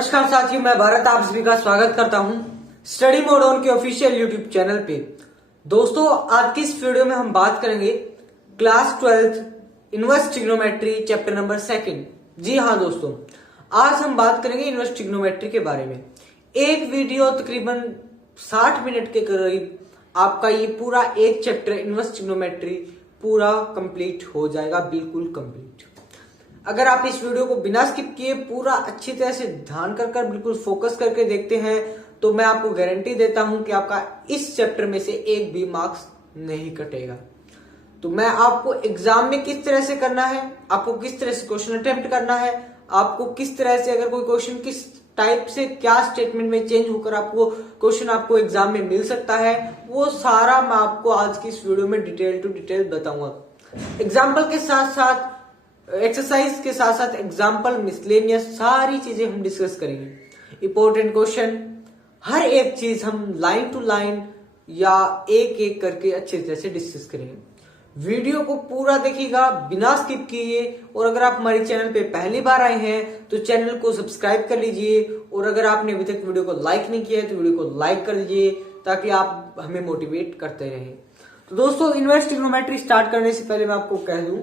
नमस्कार साथियों, मैं भारत आप सभी का स्वागत करता हूं स्टडी मोड ऑन के ऑफिशियल यूट्यूब चैनल पे। दोस्तों, आज की इस वीडियो में हम बात करेंगे class 12th inverse trigonometry chapter number 2। जी हाँ दोस्तों, आज हम बात करेंगे इनवर्स ट्रिग्नोमेट्री के बारे में। एक वीडियो तकरीबन 60 मिनट के करीब आपका ये पूरा एक चैप्टर इनवर्स ट्रिग्नोमेट्री पूरा कंप्लीट हो जाएगा, बिल्कुल कंप्लीट। अगर आप इस वीडियो को बिना स्किप किए पूरा अच्छी तरह से ध्यान कर बिल्कुल फोकस करके देखते हैं तो मैं आपको गारंटी देता हूं कि आपका इस चैप्टर में से एक भी मार्क्स नहीं कटेगा। तो मैं आपको एग्जाम में किस तरह से करना है, आपको किस तरह से क्वेश्चन अटेम्प्ट करना है, आपको किस तरह से अगर कोई क्वेश्चन किस टाइप से क्या स्टेटमेंट में चेंज होकर आपको क्वेश्चन आपको एग्जाम में मिल सकता है, वो सारा मैं आपको आज की इस वीडियो में डिटेल टू डिटेल बताऊंगा। एग्जाम्पल के साथ साथ एक्सरसाइज के साथ साथ एग्जाम्पल, मिसलेनियस, सारी चीजें हम डिस्कस करेंगे। इंपॉर्टेंट क्वेश्चन, हर एक चीज हम लाइन टू लाइन या एक एक करके अच्छे तरह से डिस्कस करेंगे। वीडियो को पूरा देखिएगा बिना स्किप किए, और अगर आप हमारे चैनल पे पहली बार आए हैं तो चैनल को सब्सक्राइब कर लीजिए, और अगर आपने अभी तक वीडियो को लाइक नहीं किया है तो वीडियो को लाइक कर दीजिए ताकि आप हमें मोटिवेट करते रहें। तो दोस्तों, इनवर्स ट्रिग्नोमेट्री स्टार्ट करने से पहले मैं आपको कह दूं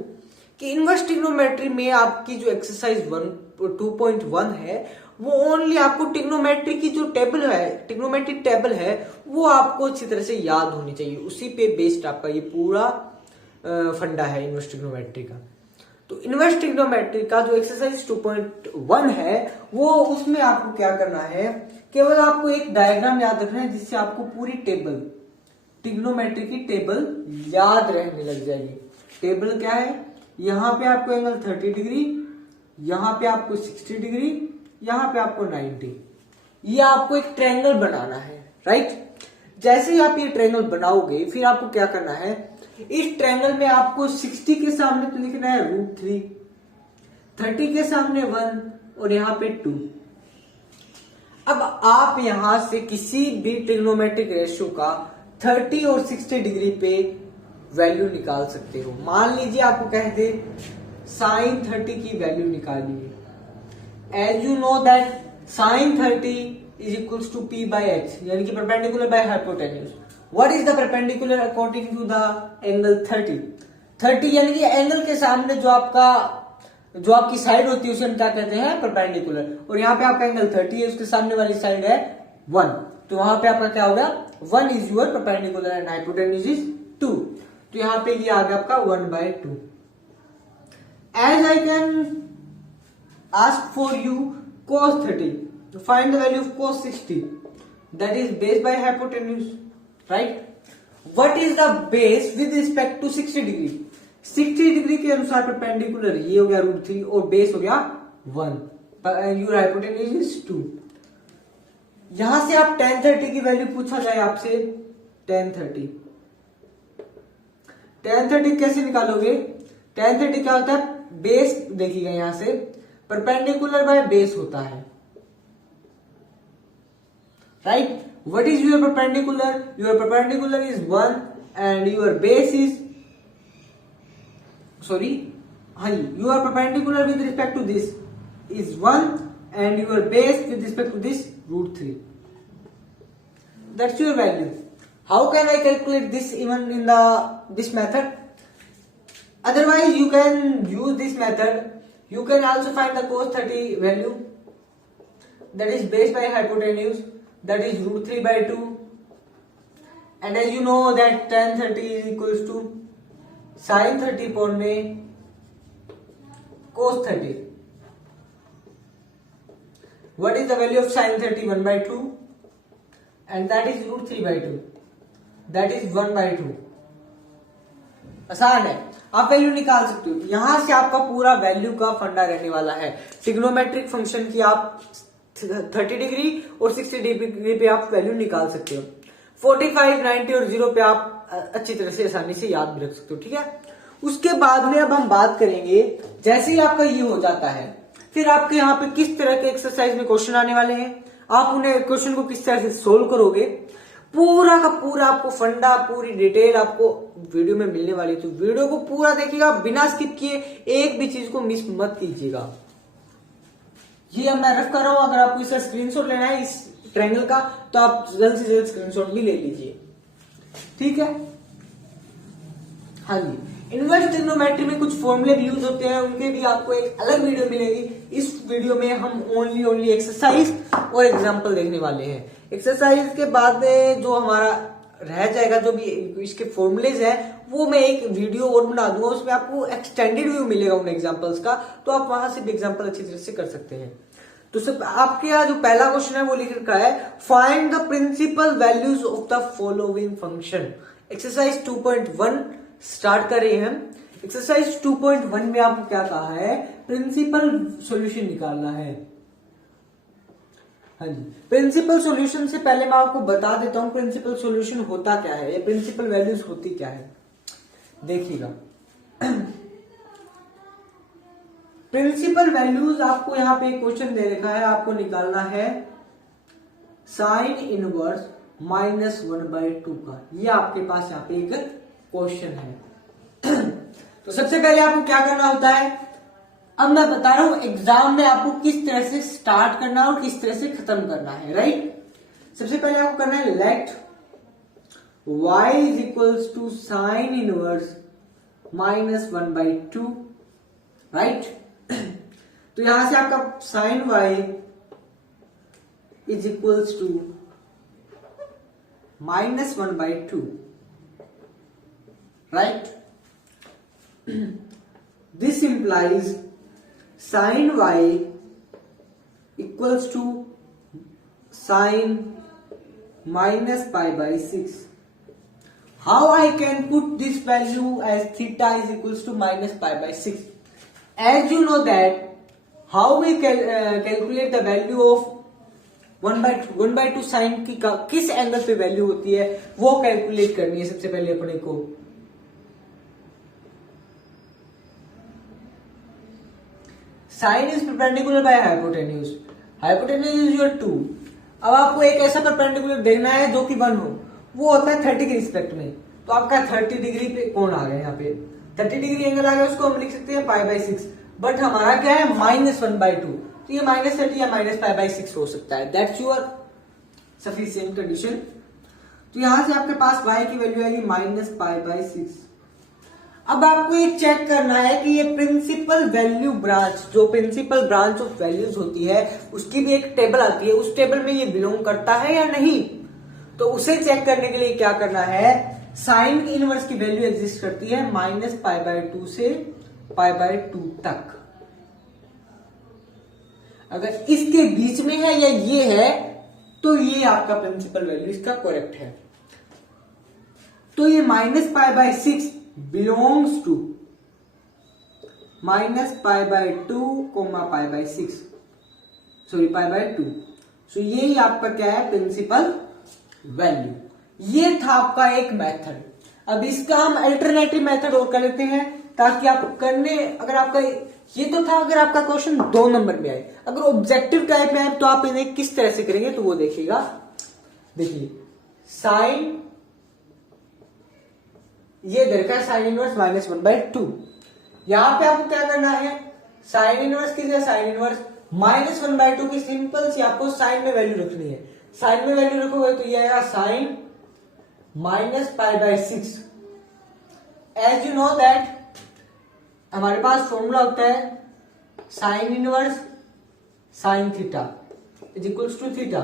कि इनवर्स ट्रिग्नोमेट्री में आपकी जो एक्सरसाइज 2.1 है वो ओनली आपको ट्रिग्नोमेट्री की जो टेबल है, ट्रिग्नोमेट्रिक टेबल है, वो आपको अच्छी तरह से याद होनी चाहिए। उसी पे बेस्ड आपका ये पूरा फंडा है इनवर्स ट्रिग्नोमेट्री का। तो इनवर्स ट्रिग्नोमेट्री का जो एक्सरसाइज 2.1 है वो उसमें आपको क्या करना है, केवल आपको एक डायग्राम याद रखना है जिससे आपको पूरी टेबल, ट्रिग्नोमेट्री की टेबल याद रहने लग जाएगी। टेबल क्या है, यहां पे आपको एंगल 30 डिग्री, यहां पे आपको 60 डिग्री, यहां पे आपको 90। ये आपको एक ट्रायंगल बनाना है, राइट। जैसे ही आप ये ट्रायंगल बनाओगे फिर आपको क्या करना है, इस ट्रायंगल में आपको 60 के सामने तो लिखना है √3, 30 के सामने 1 और यहां पे 2। अब आप यहां से किसी भी ट्रिग्नोमेट्रिक रेशियो का 30 और 60 डिग्री पे वैल्यू निकाल सकते हो। मान लीजिए आपको कह दे sin 30 की वैल्यू निकालिए। As you know that sin 30 is equals to P by H, यानी कि perpendicular by hypotenuse. What is the perpendicular according to the angle 30 यानी कि एंगल के सामने जो आपकी साइड होती है उसे हम क्या कहते हैं, परपेंडिकुलर। और यहाँ पे आपका एंगल 30 है, उसके सामने वाली साइड है 1, तो वहां पे आपका क्या होगा, 1 is your perpendicular and hypotenuse is 2। तो यहां पे ये आ गया आपका 1/2। As I can ask for you cos 30 to find the value of cos 60, that is base by hypotenuse, right? What is the base with respect to 60 degree? 60 degree के अनुसार perpendicular ये हो गया √3 और बेस हो गया 1, your hypotenuse is 2। यहां से आप tan 30 की वैल्यू पूछा जाए आपसे, tan 30 कैसे निकालोगे। tan 30 क्या होता है, बेस देखिएगा यहां से परपेंडिकुलर बाय बेस होता है, right. What is your perpendicular, your perpendicular is 1 and your base is your perpendicular with respect to this is 1 and your base with respect to this √3। That's your value. How can I calculate this even in this method? Otherwise, you can use this method. You can also find the cos 30 value, that is base by hypotenuse, that is √3/2. And as you know that tan 30 is equals to sin 30 पौने cos 30. What is the value of sin 30? 1/2, and that is √3/2. That is 1/2। आसान है, आप value निकाल सकते हो। यहां से आपका पूरा वैल्यू का फंडा रहने वाला है। ट्रिग्नोमेट्रिक फंक्शन की आप 30 डिग्री और 60 डिग्री पे आप वैल्यू निकाल सकते हो। 45, 90 और 0 पे आप अच्छी तरह से आसानी से याद भी रख सकते हो, ठीक है। उसके बाद में अब हम बात करेंगे, जैसे ही आपका ये हो जाता है फिर आपके यहाँ पे किस तरह के एक्सरसाइज में क्वेश्चन आने वाले हैं, आप उन्हें क्वेश्चन को किस तरह से सोल्व करोगे, पूरा का पूरा आपको फंडा, पूरी डिटेल आपको वीडियो में मिलने वाली है। तो वीडियो को पूरा देखिएगा बिना स्किप किए, एक भी चीज को मिस मत कीजिएगा। ये अब मैं रफ कर रहा हूं, अगर आपको इसका स्क्रीनशॉट लेना है इस ट्रायंगल का तो आप जल्द से जल्द स्क्रीनशॉट भी ले लीजिए, ठीक है। हाँ जी, इनवर्स ट्रिग्नोमेट्री में कुछ फॉर्मूले भी यूज होते हैं, उनके भी आपको एक अलग वीडियो मिलेगी। इस वीडियो में हम ओनली एक्सरसाइज और एग्जांपल देखने वाले हैं। एक्सरसाइज के बाद में जो हमारा रह जाएगा, जो भी इसके फॉर्मूलेज है, वो मैं एक वीडियो और बना दूंगा, उसमें आपको एक्सटेंडेड व्यू मिलेगा उन एग्जांपल्स का, तो आप वहां से भी एग्जांपल अच्छी तरह से कर सकते हैं। तो सब आपके यहाँ जो पहला क्वेश्चन है वो लिख रखा है, find the principal values of the following function. Exercise 2.1 start कर रहे हैं हम। एक्सरसाइज 2.1 में आपको क्या कहा है, प्रिंसिपल सॉल्यूशन निकालना है। हाँ जी, प्रिंसिपल सॉल्यूशन से पहले मैं आपको बता देता हूं प्रिंसिपल सॉल्यूशन होता क्या है, या प्रिंसिपल वैल्यूज होती क्या है। देखिएगा, प्रिंसिपल वैल्यूज आपको यहां पे एक क्वेश्चन दे रखा है, आपको निकालना है साइन इनवर्स -1/2 का। ये आपके पास यहाँ पे एक क्वेश्चन है। तो सबसे पहले आपको क्या करना होता है, अब मैं बता रहा हूं एग्जाम में आपको किस तरह से स्टार्ट करना है और किस तरह से खत्म करना है, राइट। सबसे पहले आपको करना है let y is equals to sine inverse -1/2, right. तो यहां से आपका sine y is equals to -1/2, right. This implies sin y equals to sin -π/6. How I can put this value as theta is equals to -π/6? As you know that how we calculate the value of 1/2 sin की किस angle पे value होती है वो calculate करनी है सबसे पहले अपने को। Sine is perpendicular by hypotenuse, hypotenuse is your 2। अब आपको एक ऐसा परपेंडिकुलर देखना है जो कि 1 हो, वो होता है 30 के रिस्पेक्ट में। तो आपका 30 डिग्री पे कौन आ गया, यहाँ पे 30 डिग्री एंगल आ गया, उसको हम लिख सकते हैं π/6। बट हमारा क्या है -1/2, तो ये -30 या -π/6 हो सकता है। That's your sufficient condition. तो यहां से आपके पास y की वैल्यू आएगी -π/6। अब आपको ये चेक करना है कि ये प्रिंसिपल वैल्यू ब्रांच, जो प्रिंसिपल ब्रांच ऑफ वैल्यूज होती है उसकी भी एक टेबल आती है, उस टेबल में ये बिलोंग करता है या नहीं। तो उसे चेक करने के लिए क्या करना है, साइन की इनवर्स की वैल्यू एग्जिस्ट करती है -π/2 से π/2 तक। अगर इसके बीच में है या ये है तो ये आपका प्रिंसिपल वैल्यू इसका करेक्ट है। तो ये -π/6 belongs to -π/2, π/6, सॉरी π/2। सो ये आपका क्या है, प्रिंसिपल वैल्यू। ये था आपका एक मेथड। अब इसका हम अल्टरनेटिव मेथड और कर लेते हैं, ताकि आप करने, अगर आपका ये तो था अगर आपका क्वेश्चन 2 नंबर में आए, अगर ऑब्जेक्टिव टाइप में आए तो आप इन्हें किस तरह से करेंगे तो वो देखिएगा। देखिए, साइन, ये दरका है साइन इनवर्स -1/2। यहां पे आपको क्या करना है, साइन इनवर्स की जगह साइन इनवर्स -1/2 की सिंपल सी आपको साइन में वैल्यू रखनी है। साइन में वैल्यू रखोगे तो ये आएगा sine -π/6। As you know that हमारे पास फॉर्मूला होता है sine inverse sine theta is equals to theta.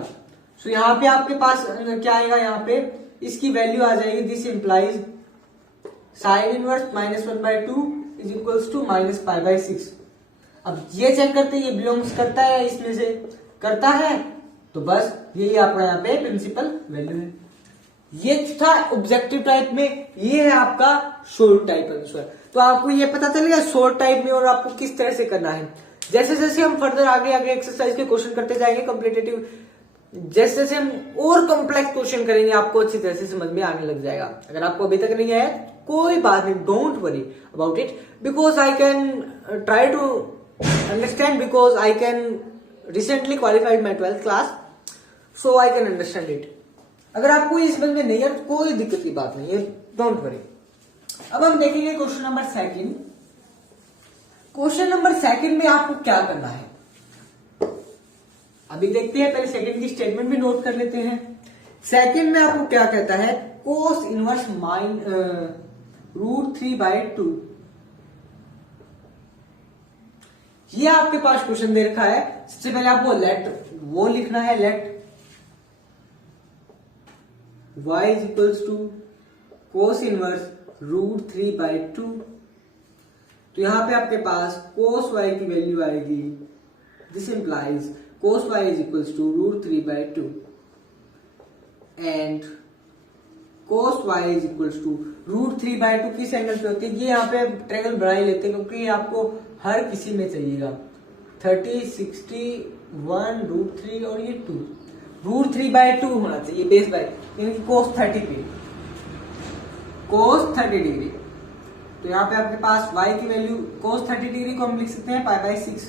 So यहां पे आपके पास क्या आएगा, यहाँ पे इसकी वैल्यू आ जाएगी, this implies sine inverse -1/2 is equals to -π/6। अब ये चेक करते हैं ये बिलोंग्स करता है, इसमें से करता है, तो बस यही आपका यहाँ पे प्रिंसिपल वैल्यू है। ये था ऑब्जेक्टिव टाइप में, ये है आपका शॉर्ट टाइप आंसर। तो आपको ये पता चलेगा शॉर्ट टाइप में और आपको किस तरह से करना है। जैसे जैसे हम फर्दर आगे आगे एक्सरसाइज के क्वेश्चन करते जाएंगे कॉम्पिटिटिव, जैसे जैसे हम और कॉम्प्लेक्स क्वेश्चन करेंगे आपको अच्छी तरह से समझ में आने लग जाएगा। अगर आपको अभी तक नहीं आया कोई बात नहीं, don't worry about it, because I can try to understand, because I can recently qualified my 12th class, so I can understand it. अगर आपको ये समझ में नहीं है तो कोई दिक्कत की बात नहीं है, डोंट वरी। अब हम देखेंगे क्वेश्चन नंबर 2। क्वेश्चन नंबर 2 में आपको क्या करना है, अभी देखते हैं, पहले सेकंड की स्टेटमेंट भी नोट कर लेते हैं। सेकंड में आपको क्या कहता है, कोस इनवर्स √3/2। ये आपके पास क्वेश्चन दे रखा है। सबसे पहले आपको लेट वो लिखना है, let y is equals to cos inverse √3/2। तो यहां पे आपके पास कोस y की वैल्यू आएगी, this implies cos y is equals to √3/2 and cos y is equals to √3/2 किस एंगल पे होती है, ये यहाँ पे ट्रायंगल बना ही लेते हैं क्योंकि ये आपको हर किसी में चाहिएगा। 30, 60, 1, √3 और ये 2, √3/2 होना चाहिए बेस बाय, यानी कि कोस 30 पे, कोस 30 डिग्री। तो यहाँ पे आपके पास y की वैल्यू कोस 30 डिग्री को हम लिख सकते हैं π/6।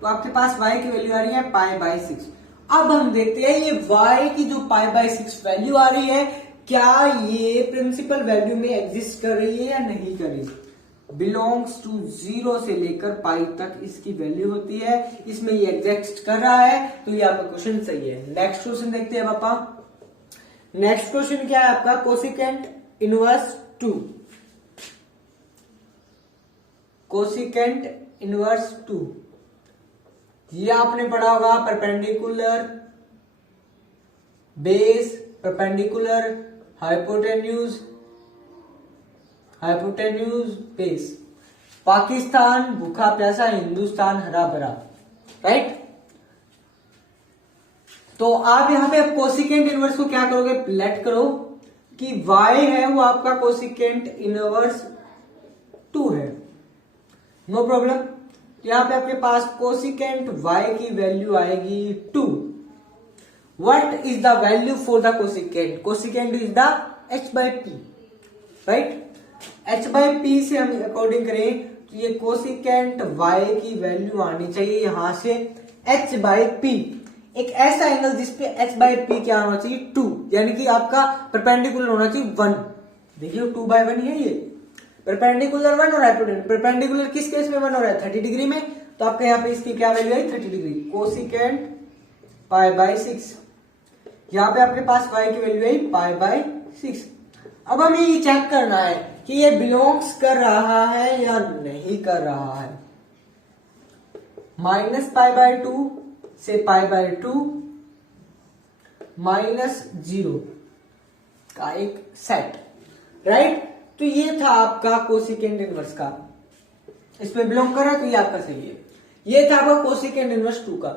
तो आपके पास y की वैल्यू आ रही है π/6। अब हम देखते हैं ये y की जो π/6 वैल्यू आ रही है, क्या ये प्रिंसिपल वैल्यू में एग्जिस्ट कर रही है या नहीं कर रही। बिलोंग्स टू 0 से लेकर पाई तक इसकी वैल्यू होती है, इसमें ये एग्जिस्ट कर रहा है, तो ये आपका क्वेश्चन सही है। नेक्स्ट क्वेश्चन देखते हैं पापा। नेक्स्ट क्वेश्चन क्या है आपका, कोसिकेंट इनवर्स 2। कोसिकेंट इनवर्स 2 ये आपने पढ़ा होगा, perpendicular base, perpendicular hypotenuse, hypotenuse base, Pakistan भूखा प्यासा, हिंदुस्तान हरा भरा, राइट। तो आप यहां पे कोसिकेंट इनवर्स को क्या करोगे, लेट करो कि y है वो आपका कोसिकेंट इनवर्स 2 है, नो प्रॉब्लम। यहां पे आपके पास कोसिकेंट y की वैल्यू आएगी 2। What is the value for the cosecant, cosecant is the h/p, right. h/p से हम अकॉर्डिंग करें तो ये कोसिकेंट y की वैल्यू आनी चाहिए यहां से h/p, एक ऐसा एंगल जिसपे h/p क्या होना चाहिए 2, यानी कि आपका परपेंडिकुलर होना चाहिए 1। देखिए 2/1 है ये, परपेंडिकुलर 1 और हाइपोटेन्यूज। परपेंडिकुलर किस केस में 1 हो रहा है, 30 डिग्री में, तो आपके यहाँ पे इसकी क्या वैल्यू आई 30 डिग्री, कोसिकेंट π/6। यहाँ पे आपके पास y की वैल्यू आई π/6। अब हमें ये चेक करना है कि ये बिलोंग्स कर रहा है या नहीं कर रहा है। -π/2 से π/2 -0 का एक सेट, राइट। तो ये था आपका कोसिकेंट इनवर्स का, इसमें बिलोंग कर रहा है तो ये आपका सही है। ये था आपका कोसिकेंट इनवर्स 2 का।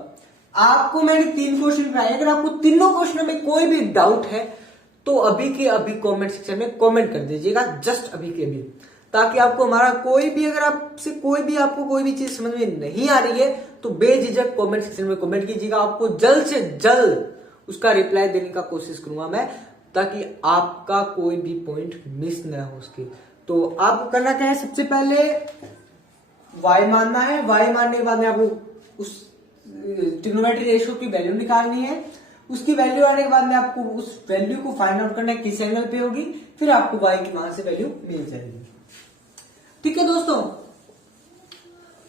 आपको मैंने 3 क्वेश्चन कराए, अगर आपको तीनों क्वेश्चनों में कोई भी डाउट है तो अभी के अभी कमेंट सेक्शन में कमेंट कर दीजिएगा, जस्ट अभी के अभी, ताकि आपको हमारा कोई भी, अगर आपसे कोई भी आपको कोई भी चीज समझ में नहीं आ रही है तो बेझिझक कमेंट सेक्शन में कमेंट कीजिएगा। आपको जल्द से जल्द उसका रिप्लाई देने का कोशिश करूंगा मैं, ताकि आपका कोई भी पॉइंट मिस ना हो उसकी। तो आपको करना क्या है, सबसे पहले y मानना है, y मानने के बाद में आपको उस ट्रिग्नोमेट्री रेशियो की वैल्यू निकालनी है। उसकी वैल्यू आने के बाद में आपको उस वैल्यू को फाइंड आउट करना है किस एंगल पे होगी, फिर आपको y की वहां से वैल्यू मिल जाएगी। ठीक है दोस्तों,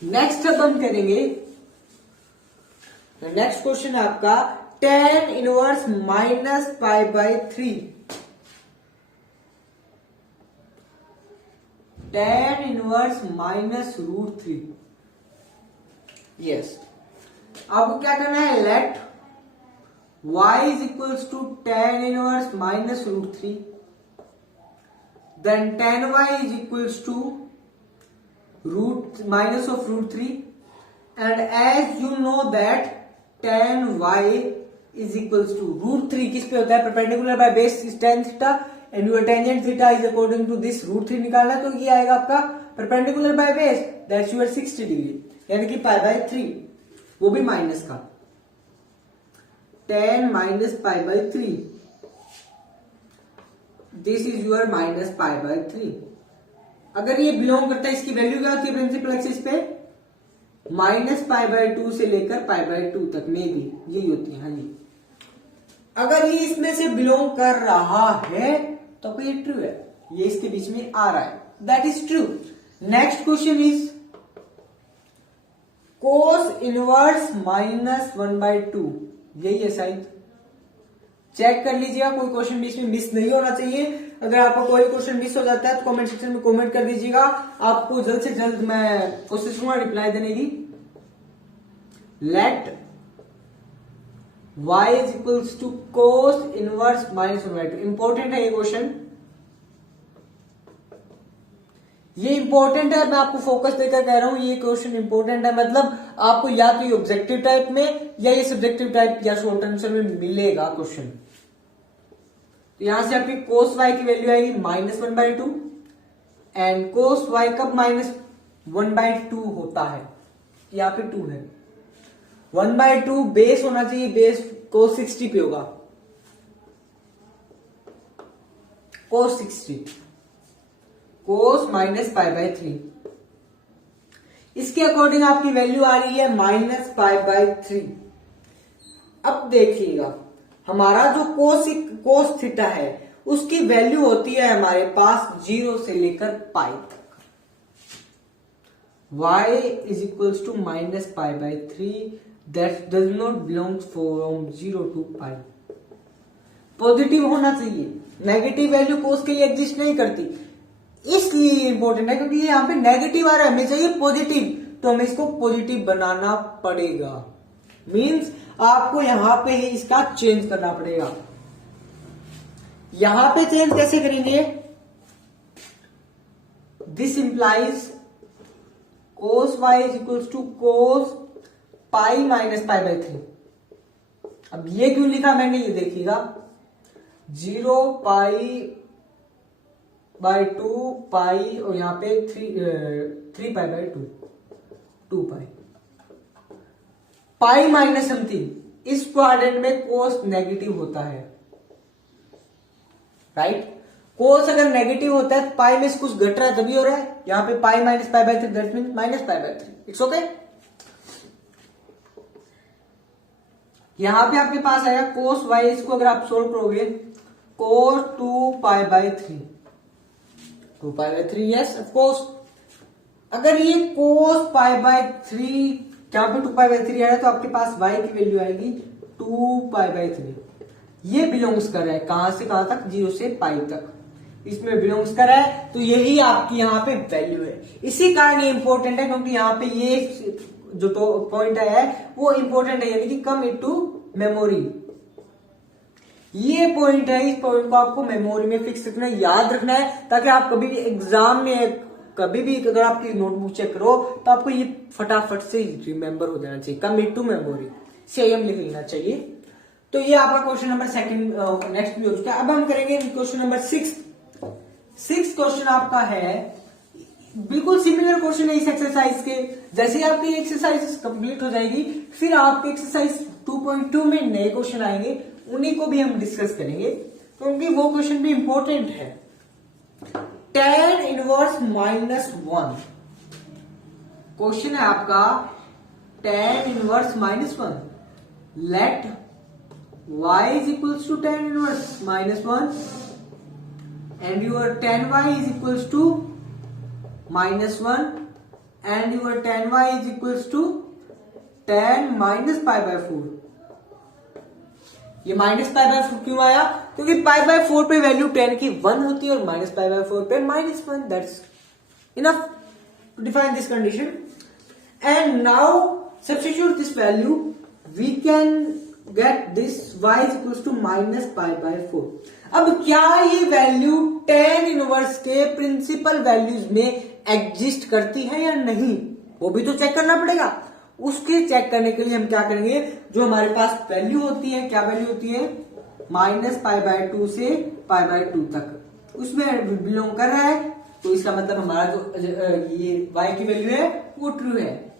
नेक्स्ट अब हम करेंगे, नेक्स्ट क्वेश्चन है आपका tan inverse -π/3। tan inverse -√3, yes. आपको क्या करना है, let y is equals to tan inverse -√3, then tan y is equals to -√3, and as you know that tan y is equals to √3 किस पे होता है, perpendicular by base is tan theta and your tangent theta is according to this √3 निकालना, तो ये आएगा आपका perpendicular by base, that's your 60 degree, यानी कि π/3, वो भी माइनस का, tan -π/3, दिस इज योर -π/3। अगर ये बिलोंग करता है, इसकी वैल्यू क्या होती है प्रिंसिपल एक्सिस पे, -π/2 से लेकर π/2 तक में भी यही होती है। हाँ जी, अगर ये इसमें से बिलोंग कर रहा है तो ये ट्रू है, ये इसके बीच में आ रहा है, that is true. Next question is cos inverse -1/2, यही है शायद। चेक कर लीजिएगा, कोई क्वेश्चन बीच में मिस नहीं होना चाहिए। अगर आपको कोई क्वेश्चन मिस हो जाता है तो कमेंट सेक्शन में कमेंट कर दीजिएगा, आपको जल्द से जल्द मैं कोशिश करूंगा रिप्लाई देने की। Let y is equals to cos inverse -1/2, important है ये क्वेश्चन, ये इंपॉर्टेंट है, मैं आपको फोकस देकर कह रहा हूं ये क्वेश्चन इंपॉर्टेंट है। मतलब आपको या तो ये ऑब्जेक्टिव टाइप में या ये सब्जेक्टिव टाइप या शॉर्ट आंसर में मिलेगा क्वेश्चन। तो यहां से आपकी कोस y की वैल्यू आएगी -1/2, एंड कोस y कब -1/2 होता है, यहाँ पे 2 है। 1/2 बेस होना चाहिए, बेस कोस 60 पे होगा, कोस 60, कोस -π/3। इसके अकॉर्डिंग आपकी वैल्यू आ रही है -π/3। अब देखिएगा हमारा जो कोस थीटा है उसकी वैल्यू होती है हमारे पास 0 से लेकर पाई तक। y is equals to -π/3 that does not belongs from 0 to pi. Positive होना चाहिए, नेगेटिव वैल्यू कोस के लिए एग्जिस्ट नहीं करती, इसलिए इंपॉर्टेंट है क्योंकि यहाँ पे नेगेटिव आ रहा है, हमें चाहिए पॉजिटिव, तो हमें इसको पॉजिटिव बनाना पड़ेगा। मींस आपको यहां पे ही इसका चेंज करना पड़ेगा। यहां पे चेंज कैसे करेंगे, this implies cos y is equals to cos pi -π/3। अब ये क्यों लिखा मैंने, ये देखिएगा 0 π/2 पाई और यहां पे 3π/2 2 पाई, पाई माइनस समथिंग, इस क्वाड्रेंट में कोस नेगेटिव होता है, राइट। कोस अगर नेगेटिव होता है तो पाई में से कुछ घट रहा है तभी हो रहा है। यहां पे पाई -π/3 दैट मींस -π/3, इट्स ओके। यहां पे आपके पास आएगा कोस y, इसको अगर आप सोल्व करोगे कोस 2π/3, 2π/3 यस ऑफ कोर्स। अगर ये कोस π/3 यहाँ पे 2π/3 है तो आपके पास y की वैल्यू आएगी 2π/3। ये बिलोंग्स कर रहा है कहां से कहां तक, 0 से पाई तक, इसमें बिलोंग्स कर रहा है, तो यही आपकी यहाँ पे वैल्यू है। इसी कारण ये इंपॉर्टेंट है क्योंकि यहाँ पे ये जो तो पॉइंट है वो इंपॉर्टेंट है, यानी कि कम इनटू मेमोरी। ये पॉइंट है, इस पॉइंट को आपको मेमोरी में फिक्स रखना है, याद रखना है, ताकि आप कभी भी एग्जाम में कभी भी अगर आपकी नोटबुक चेक करो तो आपको ये फटाफट से रिमेंबर हो जाना चाहिए, कम इनटू मेमोरी, सेम लिख लेना चाहिए। तो ये आपका क्वेश्चन नंबर सेकंड नेक्स्ट भी हो चुका है। अब हम करेंगे क्वेश्चन नंबर 6 क्वेश्चन आपका है, बिल्कुल सिमिलर क्वेश्चन है इस एक्सरसाइज के। जैसे ही आपकी एक्सरसाइज कंप्लीट हो जाएगी फिर आपके एक्सरसाइज 2.2 में नए क्वेश्चन आएंगे, उन्हीं को भी हम डिस्कस करेंगे क्योंकि वो क्वेश्चन भी इंपॉर्टेंट है। tan इनवर्स -1 क्वेश्चन है आपका, tan inverse -1, let y is equals to tan inverse -1 and your tan y is equals to -1 and your tan y is equals to tan -π/4। ये -π/4 क्यों आया, क्योंकि π/4 पे वैल्यू tan की 1 होती है और -π/4 पे -1। That's enough to define this condition. And now substitute this value, we can get this y is equals to -π/4। अब क्या ये वैल्यू tan इनवर्स के प्रिंसिपल वैल्यूज में एग्जिस्ट करती है या नहीं, वो भी तो चेक करना पड़ेगा। उसके चेक करने के लिए हम क्या करेंगे, जो हमारे पास वैल्यू होती है, क्या वैल्यू होती है, -π/2 से π/2 तक उसमें बिलोंग कर रहा है, तो इसका मतलब हमारा जो ये y की वैल्यू है वो ट्रू है।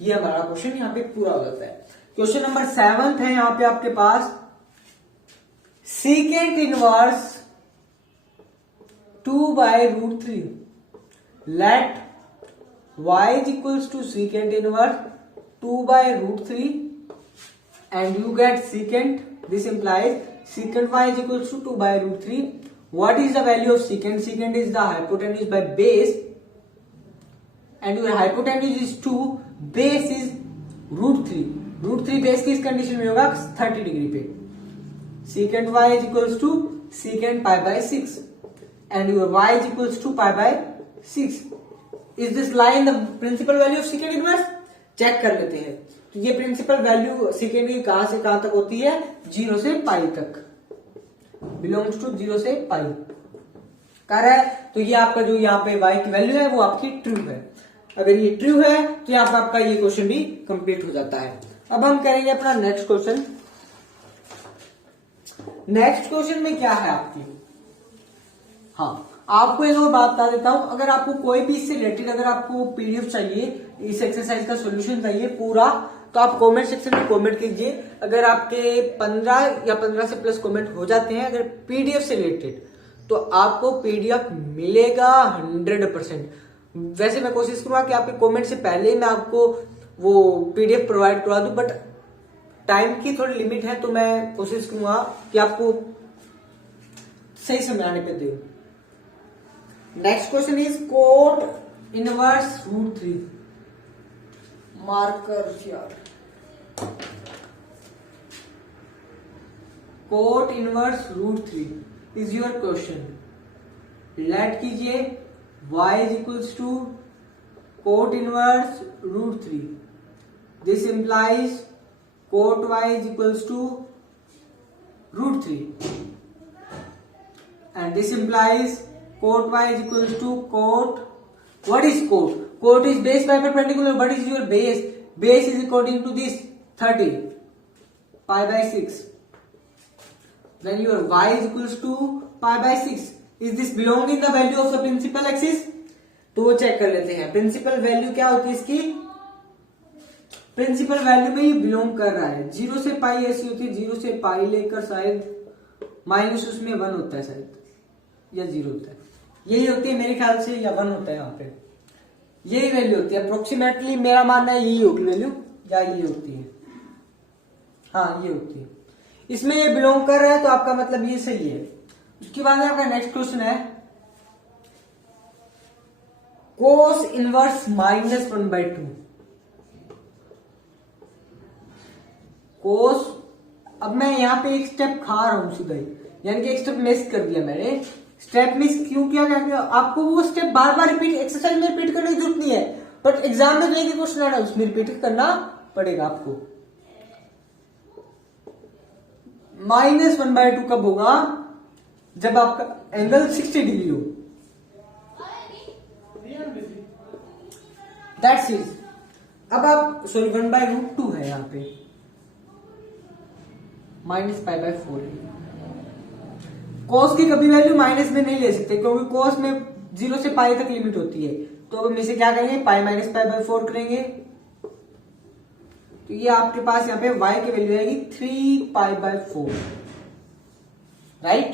ये हमारा क्वेश्चन यहाँ पे पूरा हो जाता है। क्वेश्चन नंबर 7 है यहां पे आपके पास, secant inverse 2/√3 let y is equals to secant inverse 2/√3 and you get secant, this implies secant y is equals to 2/√3। what is the value of secant? Secant is the hypotenuse by base and your hypotenuse is 2, base is √3 base किस condition में होगा 30 degree पे। secant y is equals to secant pi by 6 and your y is equals to pi by 6. Is this lie in the principal value of secant inverse? Check कर लेते हैं। तो ये principal value secant की कहां से कहां तक होती है 0 से पाई तक, बिलोंग्स टू 0 से पाई कर है। तो ये आपका जो यहाँ पे y की वैल्यू है वो आपकी ट्रू है। अगर ये ट्रू है तो यहाँ पे आपका ये क्वेश्चन भी कंप्लीट हो जाता है। अब हम करेंगे अपना नेक्स्ट क्वेश्चन। नेक्स्ट क्वेश्चन में क्या है आपकी, हाँ आपको एक और बात बता देता हूं, अगर आपको कोई भी इससे रिलेटेड अगर आपको पीडीएफ चाहिए, इस एक्सरसाइज का सॉल्यूशन चाहिए पूरा, तो आप कमेंट सेक्शन में कमेंट कीजिए। अगर आपके 15 या 15 से प्लस कमेंट हो जाते हैं अगर पीडीएफ से रिलेटेड, तो आपको पीडीएफ मिलेगा 100%। वैसे मैं कोशिश करूंगा कि आपके कमेंट से पहले मैं आपको वो पीडीएफ प्रोवाइड करवा दूं, बट टाइम की थोड़ी लिमिट है तो मैं कोशिश करूंगा कि आपको सही समय आने पे दूं। Next question is cot inverse √3 marker यार, cot inverse √3 is your question. Let कीजिए y is equals to cot inverse √3. This implies cot y is equals to √3, and this implies cot y is equals to cot. What is cot? Cot is base by perpendicular. What is your base? Base is according to this 30 pi by 6. Then your y is equals to pi by 6. Is this belong in the value of the principal axis? तो वो check कर लेते हैं। Principal value क्या होती है इसकी, principal value में ये बिलोंग कर रहा है। 0 से पाई ऐसी होती है, 0 से पाई लेकर शायद माइनस उसमें 1 होता है शायद, या 0 होता है, यही होती है मेरे ख्याल से, या 1 होता है यहाँ पे, यही वैल्यू होती है अप्रोक्सीमेटली। मेरा मानना है यही होगी वैल्यू, या ये होती है, हाँ ये होती है। इसमें ये बिलोंग कर रहा है तो आपका मतलब ये सही है। उसके बाद आपका नेक्स्ट क्वेश्चन है कोस इनवर्स -1/2। कोस, अब मैं यहां पे एक स्टेप खा रहा हूं सीधा ही, यानी कि एक स्टेप मिस कर दिया मैंने। स्टेप मिस क्यों किया गया, आपको वो स्टेप बार बार रिपीट एक्सरसाइज में रिपीट करने की जरूरत नहीं है, बट एग्जाम में जो एक क्वेश्चन है ना उसमें रिपीट करना पड़ेगा आपको। -1/2 कब होगा, जब आपका एंगल 60 डिग्री हो। That's is. अब आप सॉरी 1/√2 है यहाँ पे, -π/4 है। कोस की कभी वैल्यू माइनस में नहीं ले सकते क्योंकि कोस में 0 से पाई तक लिमिट होती है। तो हम इसे क्या करेंगे, पाई -π/4 करेंगे। तो ये आपके पास यहाँ पे y की वैल्यू आएगी 3π/4, राइट।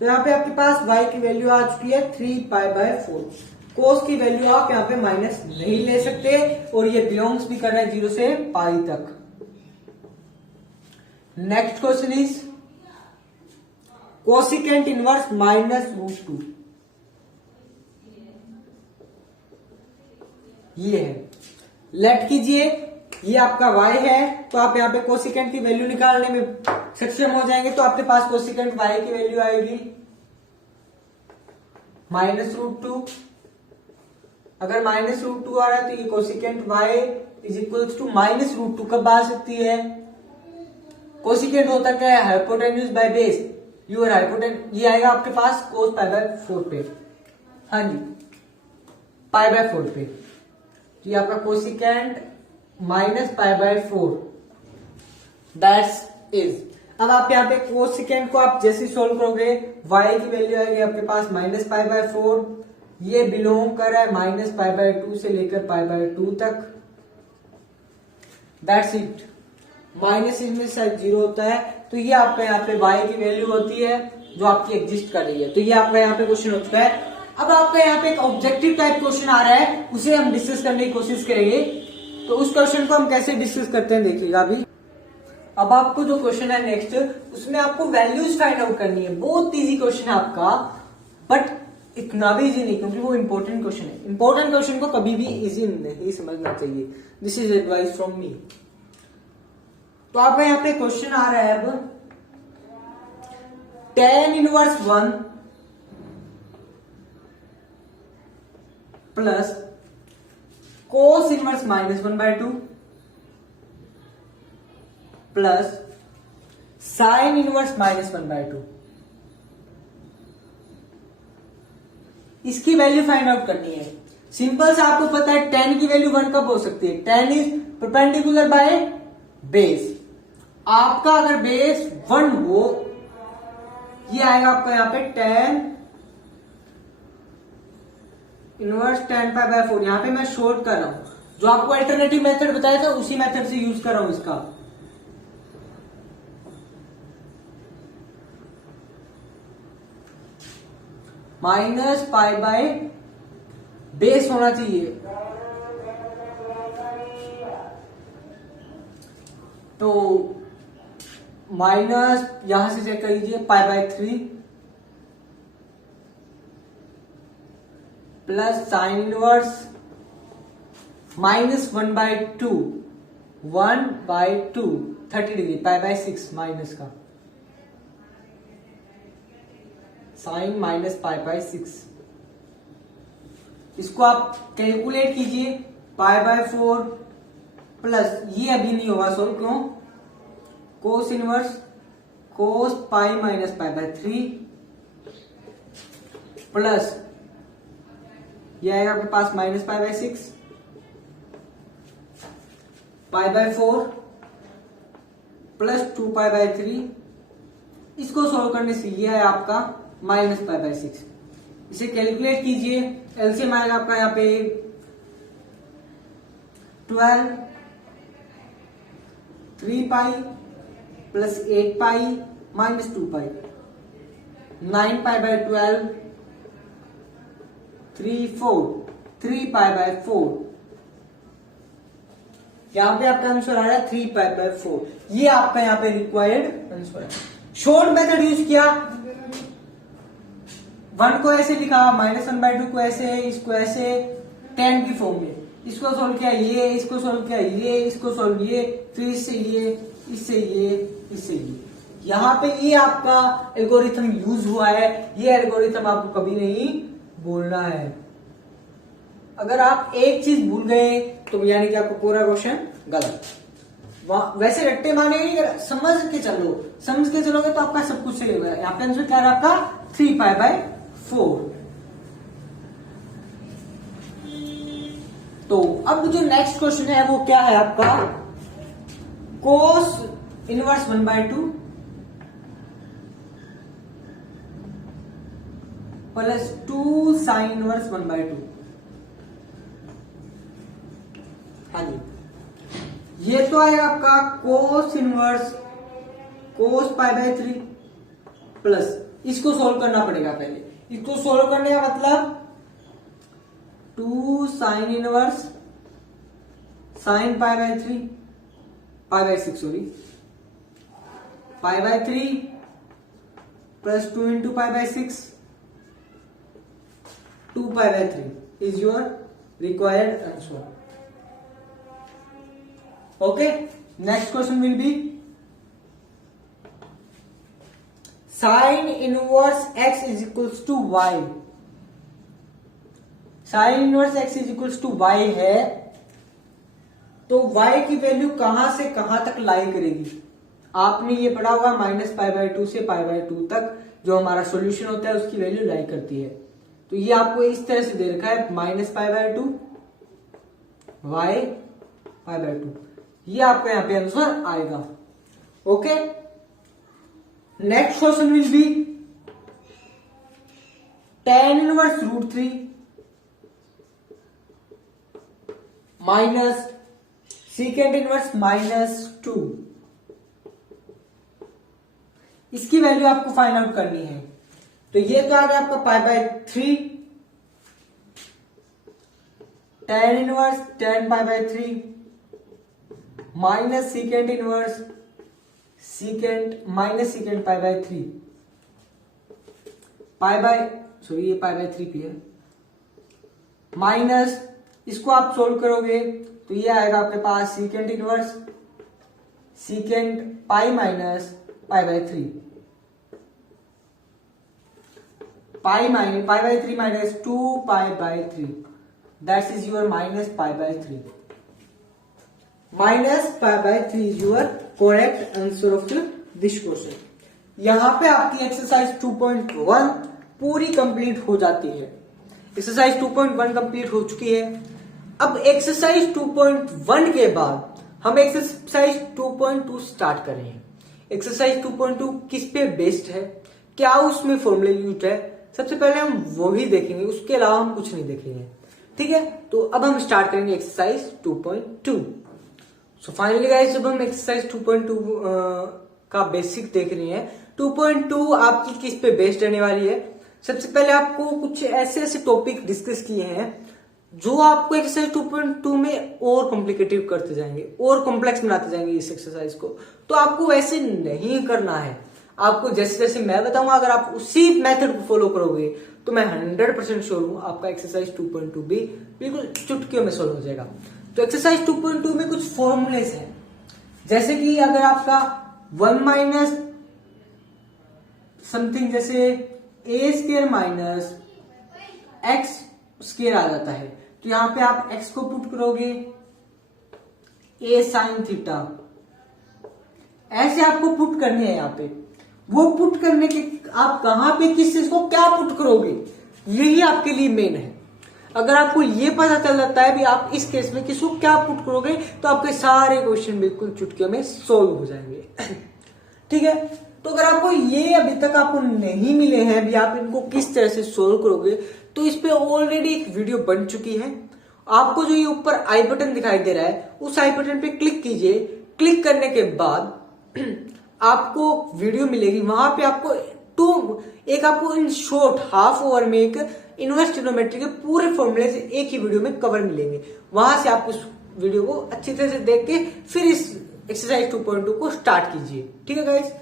तो यहाँ पे आपके पास y की वैल्यू आ चुकी है 3π/4। कोस की वैल्यू आप यहाँ पे माइनस नहीं ले सकते, और ये बिलोंग्स भी कर रहा है 0 से पाई तक। Next question is cosecant inverse -√2। ये है, लेट कीजिए, ये आपका y है, तो आप यहाँ पे कोसिकेंट की वैल्यू निकालने में सक्षम हो जाएंगे। तो आपके पास कोसिकेंट y की वैल्यू आएगी -√2। अगर -√2 आ रहा है तो ये cosecant y is equals to -√2 कब आ सकती है, कोसिकेंट होता क्या है, hypotenuse by base, your hypotenuse, ये आएगा आपके पास कोस π/4 पे, हाँ जी π/4 पे। तो ये आपका कोसिकेंट -π/4, दैट्स इज। अब आप यहाँ पे कोसिकेंट को आप जैसे सोल्व करोगे, y की वैल्यू आएगी आपके पास -π/4, ये बिलोंग कर रहा है -π/2 से लेकर π/2 तक, दैट्स इट। माइनस इसमें शायद 0 होता है, तो ये आपका यहाँ पे y की वैल्यू होती है जो आपकी एग्जिस्ट कर रही है। तो ये आपका यहाँ पे क्वेश्चन हो चुका है। अब आपका यहाँ पे एक ऑब्जेक्टिव टाइप क्वेश्चन आ रहा है, उसे हम डिस्कस करने की कोशिश करेंगे। तो उस क्वेश्चन को हम कैसे डिस्कस करते हैं देखिएगा अभी। अब आपको जो क्वेश्चन है नेक्स्ट, उसमें आपको वैल्यूज फाइंड आउट करनी है। बहुत इजी क्वेश्चन है आपका, बट इतना भी इजी नहीं, क्योंकि वो इंपॉर्टेंट क्वेश्चन है। इंपॉर्टेंट क्वेश्चन को कभी भी इजी नहीं समझना चाहिए। This is advice from me. तो आपका यहाँ पे क्वेश्चन आ रहा है अब tan inverse 1 plus cos inverse -1/2 plus sin inverse -1/2। इसकी वैल्यू फाइंड आउट करनी है। सिंपल से आपको पता है tan की वैल्यू 1 कब हो सकती है? tan is perpendicular by base. आपका अगर बेस 1 हो, ये आएगा आपका यहां पे tan इनवर्स tan π/4। यहां पे मैं शॉर्ट कर रहा हूं, जो आपको अल्टरनेटिव मेथड बताया था उसी मेथड से यूज कर रहा हूं इसका। माइनस पाई बाय बेस होना चाहिए, तो माइनस यहां से चेक कर लीजिए π/3 plus sine inverse -1/2 1/2 30 degree π/6 minus का साइन माइनस π/6। इसको आप कैलकुलेट कीजिए π/4 प्लस ये अभी नहीं होगा सोल्व, क्यों? Cos inverse cos pi minus π/3 plus ये आएगा आपके पास -π/6 π/4 प्लस 2π/3। इसको सोल्व करने से ये है आपका -π/6। इसे कैलकुलेट कीजिए, एलसीएम आएगा आपका यहाँ पे 12 3 पाई प्लस 8 पाई माइनस 2 पाई 9 π/12 3 π/4। यहां पे आपका आंसर आ रहा है 3 π/4। ये आपका यहाँ पे रिक्वायर्ड आंसर है। शॉर्ट मेथड यूज किया, 1 को ऐसे लिखा, -1/2 को ऐसे, इसको ऐसे tan की फॉर्म में, इसको सोल्व किया ये, इसको सोल्व किया ये, इसको सोल्व ये, फिर इससे ये, इससे ये, इससे ये। यहां पे ये आपका एल्गोरिथम यूज हुआ है। ये एल्गोरिथम आपको कभी नहीं बोलना है। अगर आप एक चीज भूल गए तो यानी कि आपको पूरा क्वेश्चन गलत। वैसे रट्टे मारने नहीं, समझ के चलोगे तो आपका सब कुछ सही होगा। यहाँ पे आंसर क्या है आपका 3 π/4। तो अब जो नेक्स्ट क्वेश्चन है वो क्या है आपका cos inverse 1/2 plus 2 sine inverse 1/2। हाँ जी, ये तो आएगा आपका कोस इनवर्स कोस π/3 प्लस, इसको सोल्व करना पड़ेगा पहले। इसको सोल्व करने का मतलब 2 sine inverse sine π/6 sorry π/3 plus 2 into π/6 2 π/3 is your required answer. Okay, next question will be sine inverse x is equals to y. Sine inverse x is equals to y है, तो y की value कहां से कहां तक लाई करेगी? आपने ये पढ़ा होगा -π/2 से π/2 तक जो हमारा सॉल्यूशन होता है उसकी वैल्यू लाई करती है। तो ये आपको इस तरह से दे रखा है -π/2 y π/2। ये आपका यहां पे आंसर आएगा। Okay, next question will B tan inverse √3 minus secant inverse -2। इसकी वैल्यू आपको फाइंड आउट करनी है। तो ये तो आ गया आपका π/3 tan inverse tan π/3 minus secant inverse secant minus secant π/3 so ये पाई बाय 3 p है, माइनस इसको आप सोल्व करोगे तो ये आएगा आपके पास secant inverse secant pi minus pi by 3, pi by 3 minus 2 pi by 3, that is your minus pi by 3. Minus pi by 3 is your correct answer of this question. यहां पे आपकी एक्सरसाइज 2.1 पूरी कंप्लीट हो जाती है. एक्सरसाइज 2.1 कंप्लीट हो चुकी है. अब एक्सरसाइज 2.1 के बाद हम एक्सरसाइज 2.2 स्टार्ट कर रहे हैं. एक्सरसाइज 2.2 किस पे बेस्ड है, क्या उसमें फॉर्मूले यूज है, सबसे पहले हम वो ही देखेंगे, उसके अलावा हम कुछ नहीं देखेंगे. ठीक है, तो अब हम स्टार्ट करेंगे एक्सरसाइज 2.2. सो फाइनली गाइस, जब हम एक्सरसाइज 2.2 का बेसिक देख रहे हैं, 2.2 आपकी किस पे बेस्ड रहने वाली है. सबसे पहले आपको कुछ ऐसे टॉपिक डिस्कस किए हैं जो आपको एक्सरसाइज 2.2 में और कॉम्प्लिकेटिव करते जाएंगे और कॉम्प्लेक्स बनाते जाएंगे इस एक्सरसाइज को. तो आपको वैसे नहीं करना है. आपको जैसे जैसे मैं बताऊंगा, अगर आप उसी मेथड को फॉलो करोगे तो मैं 100% श्योर हूं आपका एक्सरसाइज 2.2 भी बिल्कुल चुटकियों में सॉल्व हो जाएगा. तो एक्सरसाइज 2.2 में कुछ फॉर्मूलेस है, जैसे कि अगर आपका 1 माइनस समथिंग जैसे ए स्क्वायर माइनस एक्स स्क्वायर आ जाता है, तो यहां पे आप x को पुट करोगे a साइन थीटा, ऐसे आपको पुट करने हैं. यहां पे वो पुट करने के आप कहां पे किस चीज को क्या पुट करोगे, यही आपके लिए मेन है. अगर आपको ये पता चल जाता है भी आप इस केस में किसको क्या पुट करोगे, तो आपके सारे क्वेश्चन बिल्कुल चुटकियों में सोल्व हो जाएंगे. ठीक है, तो अगर आपको ये अभी तक आपको नहीं मिले हैं भी आप इनको किस तरह से सोल्व करोगे, तो इस पे ऑलरेडी एक वीडियो बन चुकी है. आपको जो ये ऊपर आई बटन दिखाई दे रहा है, उस आई बटन पे क्लिक कीजिए. क्लिक करने के बाद आपको वीडियो मिलेगी, वहां पे आपको आपको इन शॉर्ट हाफ ओवर में एक इनवर्स ट्रिग्नोमेट्री के पूरे फॉर्मूले से एक ही वीडियो में कवर मिलेंगे. वहां से आप उस वीडियो को अच्छी तरह से देख के फिर इस एक्सरसाइज 2.2 को स्टार्ट कीजिए. ठीक है गाइस,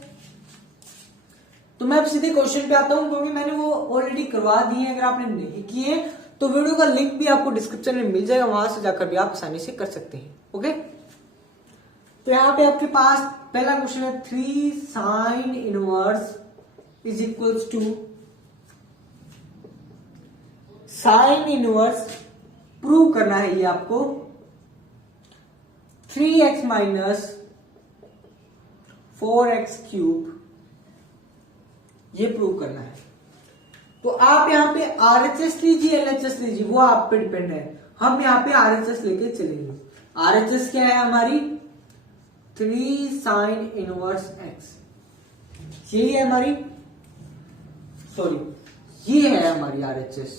तो मैं अब सीधे क्वेश्चन पे आता हूं, क्योंकि मैंने वो ऑलरेडी करवा दिए हैं. अगर आपने नहीं किए तो वीडियो का लिंक भी आपको डिस्क्रिप्शन में मिल जाएगा, वहां से जाकर भी आप आसानी से कर सकते हैं. ओके, तो यहां पे आपके पास पहला क्वेश्चन है 3 sine inverse is equals to, sine inverse prove करना है ये आपको 3x माइनस 4x क्यूब, ये प्रूव करना है. तो आप यहां पे RHS लीजिए LHS लीजिए, वो आप पे डिपेंड है. हम यहां पे RHS लेके चलेंगे. RHS क्या है हमारी 3 साइन इनवर्स x, यही है हमारी, ये है हमारी RHS,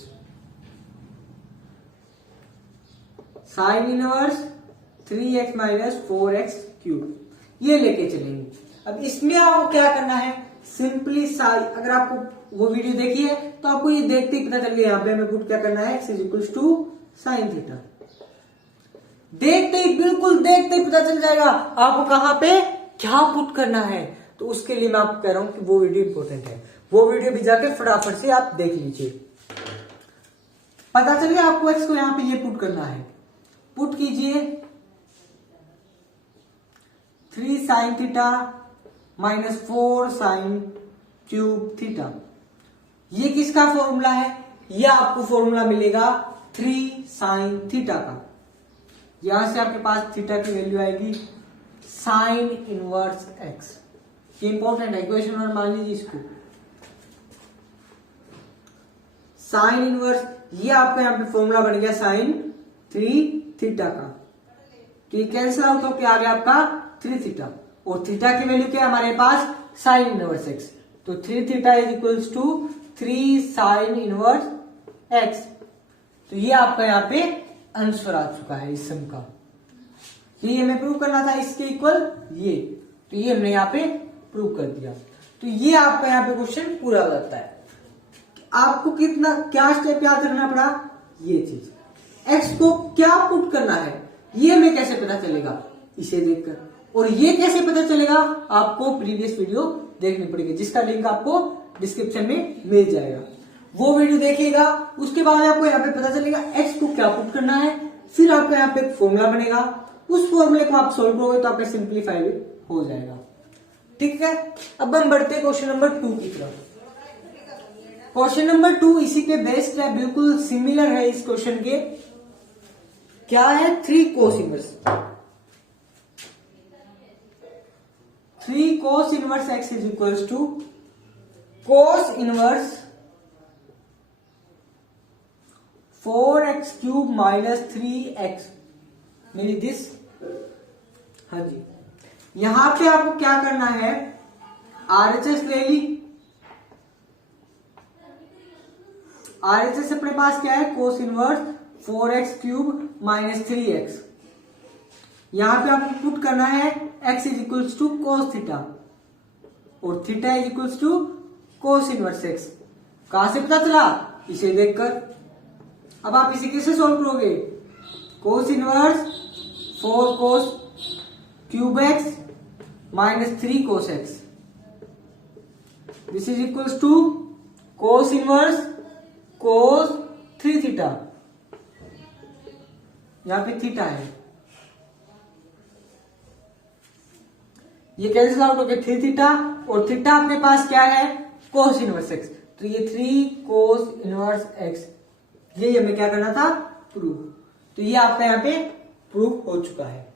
sine inverse 3x minus 4x cube, ये लेके चलेंगे. अब इसमें आपको क्या करना है, सिंपली अगर आपको वो वीडियो देखी है तो आपको ये देखते ही पता चल गया. यहाँ पे हमें पुट क्या करना है, x is equal to sine theta. देखते ही बिल्कुल देखते ही पता चल जाएगा आपको कहां पे क्या पुट करना है. तो उसके लिए मैं आपको कह रहा हूं कि वो वीडियो इंपॉर्टेंट है. वो वीडियो भी जाके फटाफट से आप देख लीजिए. पता चल गया आपको x को यहां पे ये पुट करना है. पुट कीजिए 3 sine theta minus 4 sine cube theta. ये किसका फॉर्मूला है, ये आपको फॉर्मूला मिलेगा 3 साइन थीटा का. यहां से आपके पास थीटा की वैल्यू आएगी साइन इनवर्स x. ये इंपॉर्टेंट है, इक्वेशन नंबर मान लीजिए इसको. साइन इनवर्स, ये आपका यहां पे फॉर्मूला बन गया साइन 3 थीटा का. तो ये कैंसिल आउट होकर आ गया आपका 3 थीटा, और थीटा की वैल्यू क्या है हमारे पास, साइन इनवर्स x. तो 3 theta is equals to 3 sine inverse x. तो ये आपका यहाँ पे आंसर आ चुका है इस सम का. ये हमें प्रूव करना था इसके इक्वल ये, तो ये हमने यहाँ पे प्रूव कर दिया. तो ये आपका यहाँ पे क्वेश्चन पूरा हो जाता है. आपको क्या स्टेप याद रखना पड़ा, ये चीज x को क्या पुट करना है ये हमें कैसे पता चलेगा, इसे देखकर. और ये कैसे पता चलेगा, आपको प्रीवियस वीडियो देखनी पड़ेगी, जिसका लिंक आपको डिस्क्रिप्शन में मिल जाएगा. वो वीडियो देखिएगा। उसके बाद आपको यहाँ पे पता चलेगा एक्स को क्या पुट करना है, फिर आपको यहाँ पे एक फॉर्मूला बनेगा, उस फॉर्मूले को आप सोल्व करोगे तो आपका सिंप्लीफाई हो जाएगा। ठीक है, अब हम बढ़ते हैं क्वेश्चन नंबर 2 की तरफ। क्वेश्चन नंबर 2 इसी के बेस्ड है, बिल्कुल सिमिलर है इस क्वेश्चन के। क्या है? 3 cos inverse. 3 cos inverse x is equals to cos inverse 4x cube minus 3x मेरी दिस। हाँ जी, यहां पे आपको क्या करना है, RHS ले ली। RHS अपने पास क्या है? cos inverse 4x cube minus 3x। यहां पे आपको पुट करना है x is equals to cos theta और theta is equals to cos inverse x। कहां से पता चला? इसे देखकर। अब आप इसे कैसे सोल्व करोगे? cos inverse 4 cos cube x minus 3 cos x, this is equals to cos inverse cos 3 theta, यहां पे थीटा है, ये कैंसिल आउट हो गया 3 थीटा, और थीटा आपके पास क्या है? cos inverse x। तो ये 3 cos इनवर्स x, ये हमें क्या करना था? प्रूफ। तो ये आपका यहाँ पे प्रूफ हो चुका है।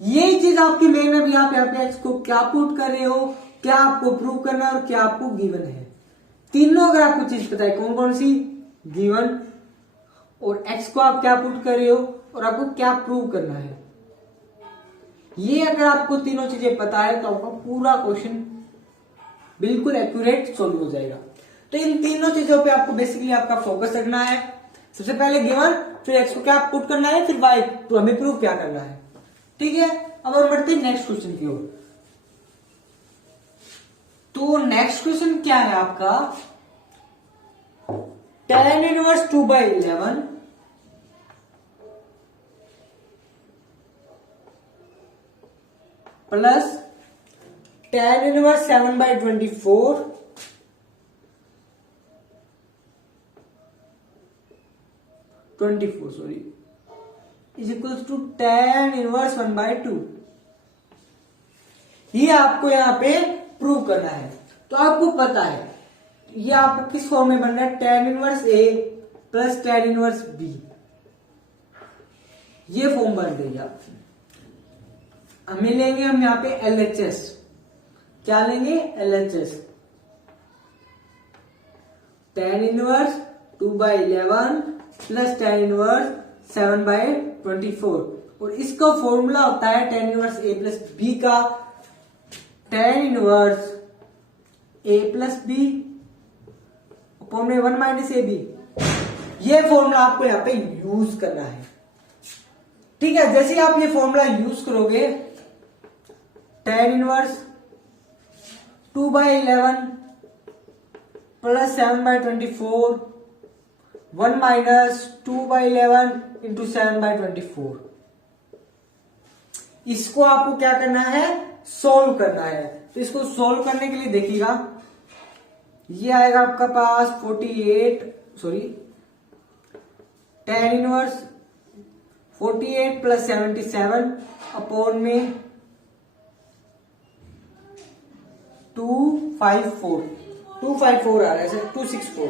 यही चीज आपकी मेन, अभी आप यहाँ पे x को क्या पुट कर रहे हो, क्या आपको प्रूव करना है और क्या आपको गिवन है। तीनों अगर आपको चीज पता है, कौन कौन सी? गिवन, और x को आप क्या पुट कर रहे हो और आपको क्या प्रूव करना है। ये अगर आपको तीनों चीजें पता है तो आपका पूरा क्वेश्चन बिल्कुल एक्यूरेट सॉल्व हो जाएगा। तो इन तीनों चीजों पे आपको बेसिकली आपका फोकस रखना है। सबसे पहले गिवन, फिर एक्स को क्या पुट करना है, फिर वाई तो हमें प्रूव क्या करना है। ठीक है, अब हम बढ़ते हैं नेक्स्ट क्वेश्चन की ओर। तो नेक्स्ट क्वेश्चन क्या है आपका? tan inverse 2/11 plus tan inverse 7/24 is equals to tan inverse 1/2। ये आपको यहां पे प्रूव करना है। तो आपको पता है ये आपको किस फॉर्म में बनना है? tan inverse a plus tan inverse b, ये फॉर्म बन गई आपकी। हमें लेंगे हम यहां पे LHS। क्या लेंगे? LHS। tan inverse 2/11 plus tan inverse 7/24, और इसका फॉर्मूला होता है tan inverse a plus b का, tan inverse a plus b upon में 1 माइनस ab। ये फॉर्मूला आपको यहां पे यूज करना है। ठीक है, जैसे ही आप ये फॉर्मूला यूज करोगे, tan inverse 2/11 plus 7/24 1 minus 2/11 into 7/24, इसको आपको क्या करना है? सोल्व करना है। तो इसको सोल्व करने के लिए देखिएगा, ये आएगा आपका पास tan इनवर्स 48 प्लस 77 अपॉन में 254 आ रहा है सर, 264।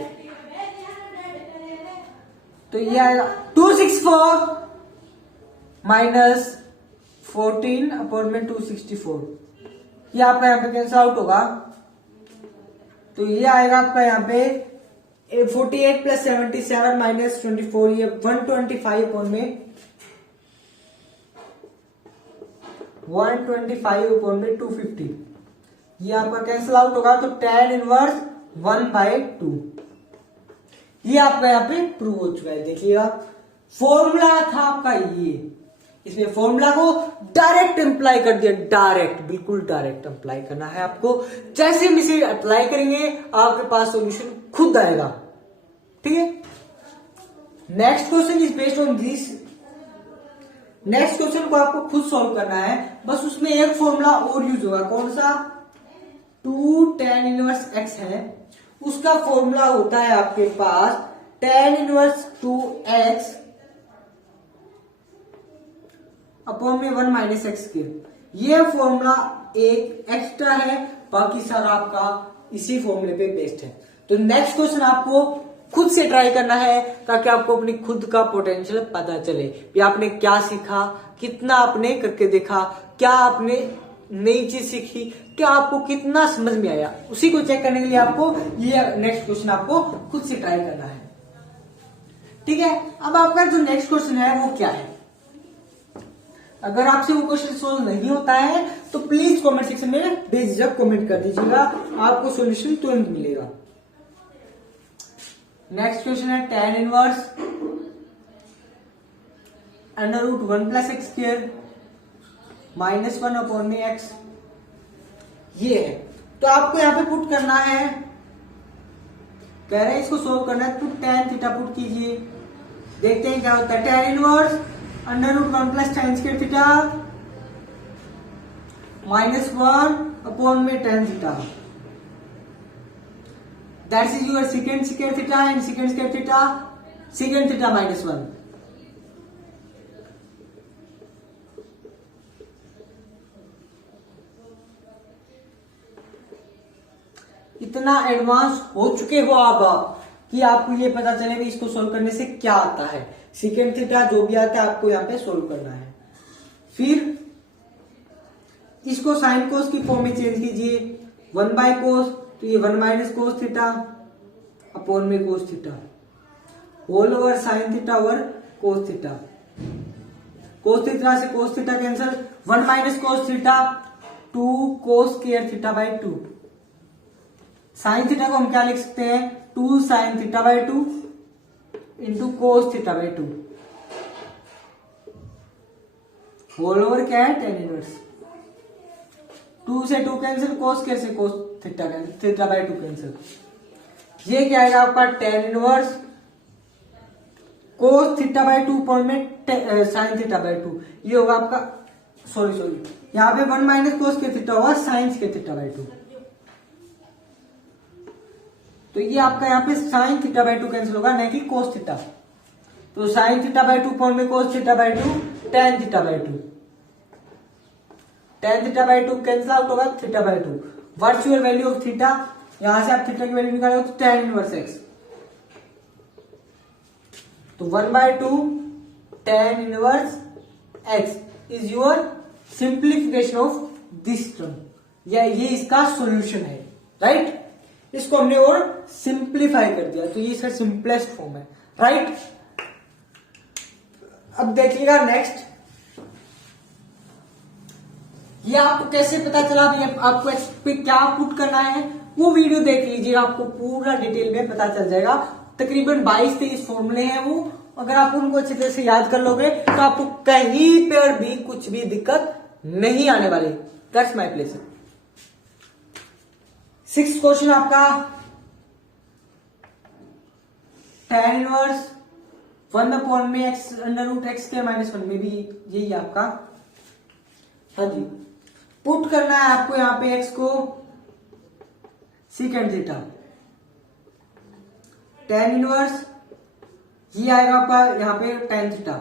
तो ये आएगा 264 माइनस 14 अपॉन में 264, ये आपका यहाँ पे कैंसिल आउट होगा। तो ये आएगा आपका यहाँ पे 48 प्लस 77 माइनस 24, ये 125 अपॉन में 250, ये आपका कैंसिल आउट होगा। तो tan इनवर्स 1/2, ये आपका यहाँ पे प्रूव हो चुका है। देखिएगा, फॉर्मूला था आपका ये, इसमें फॉर्मूला को डायरेक्ट अप्लाई कर दिया, डायरेक्ट, बिल्कुल डायरेक्ट अप्लाई करना है आपको। जैसे हम इसे अप्लाई करेंगे आपके पास सॉल्यूशन खुद आएगा। ठीक है, next question is based on this. Next question को आपको खुद सॉल्व करना है, बस उसमें एक फॉर्मूला और यूज होगा। कौन सा? 2 tan इनवर्स x है, उसका फॉर्मूला होता है आपके पास tan इनवर्स 2x अपॉन में 1 माइनस एक्स क्यूब। ये फॉर्मूला एक एक्स्ट्रा है, बाकी सारा आपका इसी फॉर्मूले पे बेस्ड है। तो नेक्स्ट क्वेश्चन आपको खुद से ट्राई करना है ताकि आपको अपनी खुद का पोटेंशियल पता चले कि आपने क्या सीखा, कितना आपने करके देखा, क्या आपने नई चीज सीखी, क्या आपको कितना समझ में आया। उसी को चेक करने के लिए आपको ये नेक्स्ट क्वेश्चन आपको खुद से ट्राई करना है। ठीक है, अब आपका जो नेक्स्ट क्वेश्चन है वो क्या है। अगर आपसे वो क्वेश्चन सोल्व नहीं होता है तो प्लीज कमेंट सेक्शन में बेझिझक कमेंट कर दीजिएगा, आपको सॉल्यूशन तुरंत मिलेगा। नेक्स्ट क्वेश्चन है tan inverse under root 1 plus x square minus 1 upon में एक्स। ये है, तो आपको यहां पे पुट करना है, कह रहे हैं इसको सोल्व करना है, तो tan थीटा पुट कीजिए, देखते हैं क्या होता है। tan inverse under root 1 plus tan square theta minus 1 upon में tan theta, that is your secant square theta and secant square theta, secant theta minus 1. इतना एडवांस हो चुके हो आप कि आपको ये पता चले कि इसको सोल्व करने से क्या आता है। secant थीटा जो भी आता है आपको यहाँ पे सोल्व करना है। फिर इसको साइन कोस की फॉर्म में चेंज कीजिए, 1 बाय कोस, तो ये 1 माइनस कोस थीटा अपॉन में cos theta whole over sine theta over cos theta. Cos theta से cos theta cancel, 1 minus cos theta 2 cos square theta by 2। Sine theta को हम क्या लिख सकते हैं, 2 sine theta by 2 into cos theta by 2 whole over क्या है tan inverse. 2 से 2 कैंसिल, कोस स्क्वायर से कोस थीटा बाय 2 कैंसिल। ये क्या आएगा आपका tan inverse cos theta by 2 point में साइन थीटा बाय 2। ये होगा आपका सॉरी यहाँ पे 1 माइनस कोस के थीटा होगा साइन के थीटा बाय 2। तो ये आपका यहाँ पे साइन थीटा बाय 2 कैंसिल होगा, नहीं कि कोस थीटा। तो साइन थीटा बाय 2 पॉइंट में cos theta by 2 tan theta by 2, tan theta by 2 cancel out होगा theta by 2। What's your value of theta, यहां से आप थीटा की वैल्यू निकालो तो tan इनवर्स एक्स, तो 1 by 2 tan inverse x is your simplification of this term, या ये इसका सॉल्यूशन है, राइट। इसको हमने और सिंप्लीफाई कर दिया, तो ये इसका सिंपलेस्ट फॉर्म है, राइट। अब देखिएगा नेक्स्ट, ये आपको कैसे पता चला, आपको एक्स पे क्या पुट करना है वो वीडियो देख लीजिए, आपको पूरा डिटेल में पता चल जाएगा। तकरीबन 22-23 फॉर्मूले हैं वो, अगर आप उनको अच्छी तरह से याद कर लोगे तो आपको कहीं पर भी कुछ भी दिक्कत नहीं आने वाली। That's my place. 6th question आपका tan इनवर्स 1 अपॉन में एक्स अंडर रूट एक्स के माइनस 1 में भी यही आपका, हाँ जी। पुट करना है आपको यहां पे x को सीकेंट थीटा, tan इनवर्स ये आएगा आपका यहाँ पे tan theta,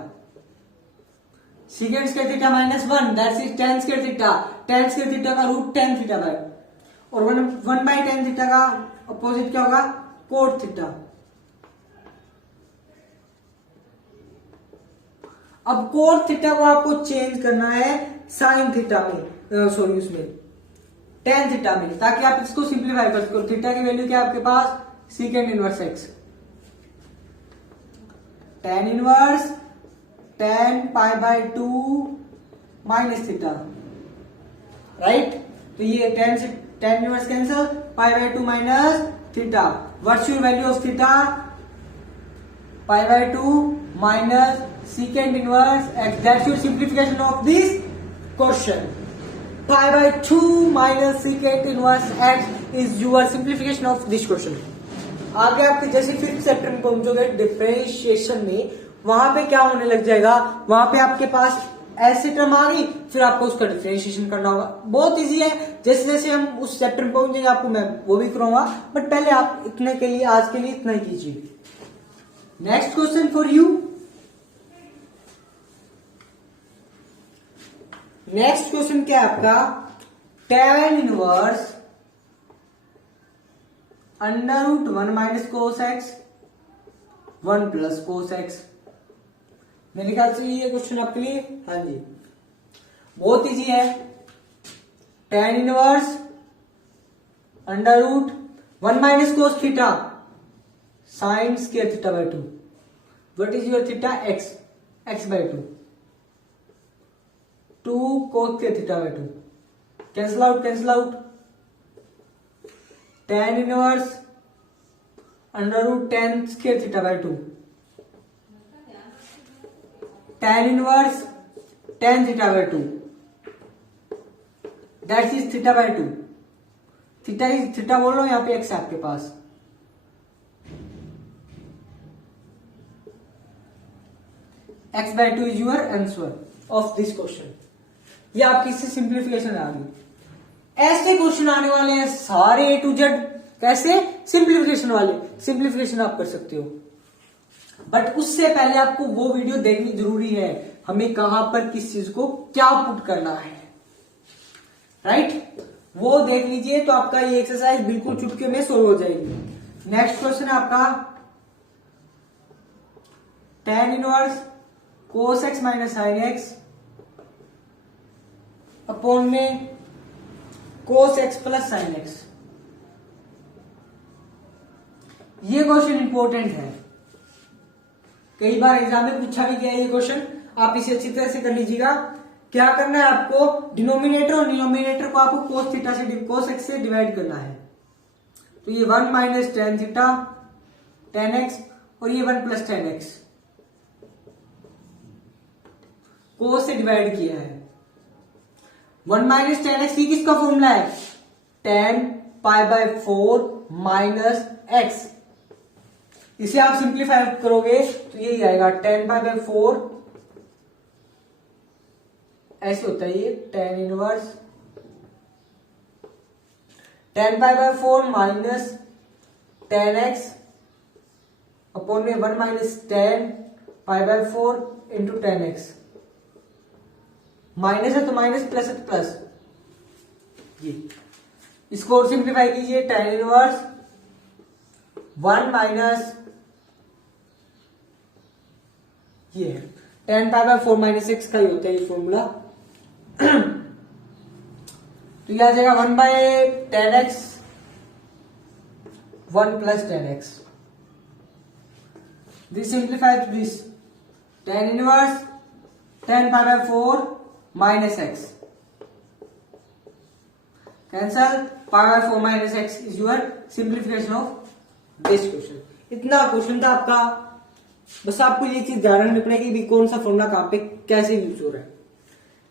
secant square theta minus 1 that's is tan square theta, tan square theta का रूट tan थीटा बाय, और 1 बाय tan थीटा का अपोजिट क्या होगा कोट थीटा। अब कोट थीटा को आपको चेंज करना है साइन थीटा में, सॉरी उसमें tan थीटा में, ताकि आप इसको सिंप्लीफाई कर सको। थीटा की वैल्यू क्या है आपके पास secant inverse x, tan inverse tan pi by 2 minus theta, right. तो ये tan inverse cancel, pi by 2 minus theta. What's your value of theta, pi by 2 minus secant inverse x. That's your simplification of this question. Pi by 2 minus secant inverse x is your simplification of this question. आगे आपके जैसे 5th chapter में पहुंचोगे differentiation में, वहां पे क्या होने लग जाएगा, वहां पे आपके पास ऐसे टर्म आ गई, फिर आपको उसका डिफरेंशिएशन करना होगा। बहुत इजी है, जैसे जैसे हम उस चैप्टर में पहुंचेंगे आपको मैं वो भी कराऊंगा, बट पहले आप इतने के लिए आज के लिए इतना ही कीजिए। Next question for you. Next question क्या है आपका, tan inverse under root 1 minus cos x 1 plus cos x. मेरे ख्याल से ये क्वेश्चन आपके लिए, हाँ जी बहुत इजी है। tan inverse under root 1 minus cos theta sine square theta by 2। What is your theta? X, x by 2, 2 cos square theta by 2। Cancel out, cancel out. tan inverse under root 10 square theta by 2, tan inverse 10 theta by 2, that is theta by 2। Theta is, theta बोल रहा हूं, यहां पे x है आपके पास। x by 2 is your answer of this question। ये आपकी इससे सिंप्लीफिकेशन आ गई। ऐसे क्वेश्चन आने वाले हैं सारे A to Z, कैसे? सिंप्लीफिकेशन वाले। सिंप्लीफिकेशन आप कर सकते हो, बट उससे पहले आपको वो वीडियो देखनी जरूरी है, हमें कहां पर किस चीज को क्या पुट करना है, राइट? वो देख लीजिए तो आपका ये एक्सरसाइज बिल्कुल चुटकी में सोल्व हो जाएगी। नेक्स्ट क्वेश्चन है आपका tan inverse cos x minus sine x upon में cos x plus sine x. ये क्वेश्चन इंपॉर्टेंट है, कई बार एग्जाम में पूछा भी गया है ये क्वेश्चन। आप इसे अच्छी तरह से कर लीजिएगा। क्या करना है आपको, डिनोमिनेटर और डिनोमिनेटर को आपको cos थीटा से, cos x से डिवाइड करना है। तो ये 1 minus tan theta tan x और ये 1 प्लस टेन एक्स cos से डिवाइड किया है। 1 माइनस टेन एक्स, ये किसका फॉर्मूला है? tan pi by 4 minus x. इसे आप सिंप्लीफाई करोगे तो यही आएगा tan पाई बाय 4, ऐसे होता है ये tan inverse tan pi by 4 minus tan x upon में 1 minus tan pi by 4 into tan x. Minus है तो माइनस, प्लस है तो प्लस। ये इसको और सिंप्लीफाई कीजिए, tan इनवर्स 1 माइनस ये है tan pi by 4 minus x का ही होता है ये फॉर्मूला। तो यह आ जाएगा 1 by ten x 1 plus ten x. This simplify to this tan inverse 10 pi by 4 minus x, cancel, pi by 4 minus x is your simplification of this question. इतना question था आपका, बस आपको ये चीज ध्यान रखनी पड़ेगी भी कौन सा फॉर्मूला कहां पे कैसे यूज हो रहा है।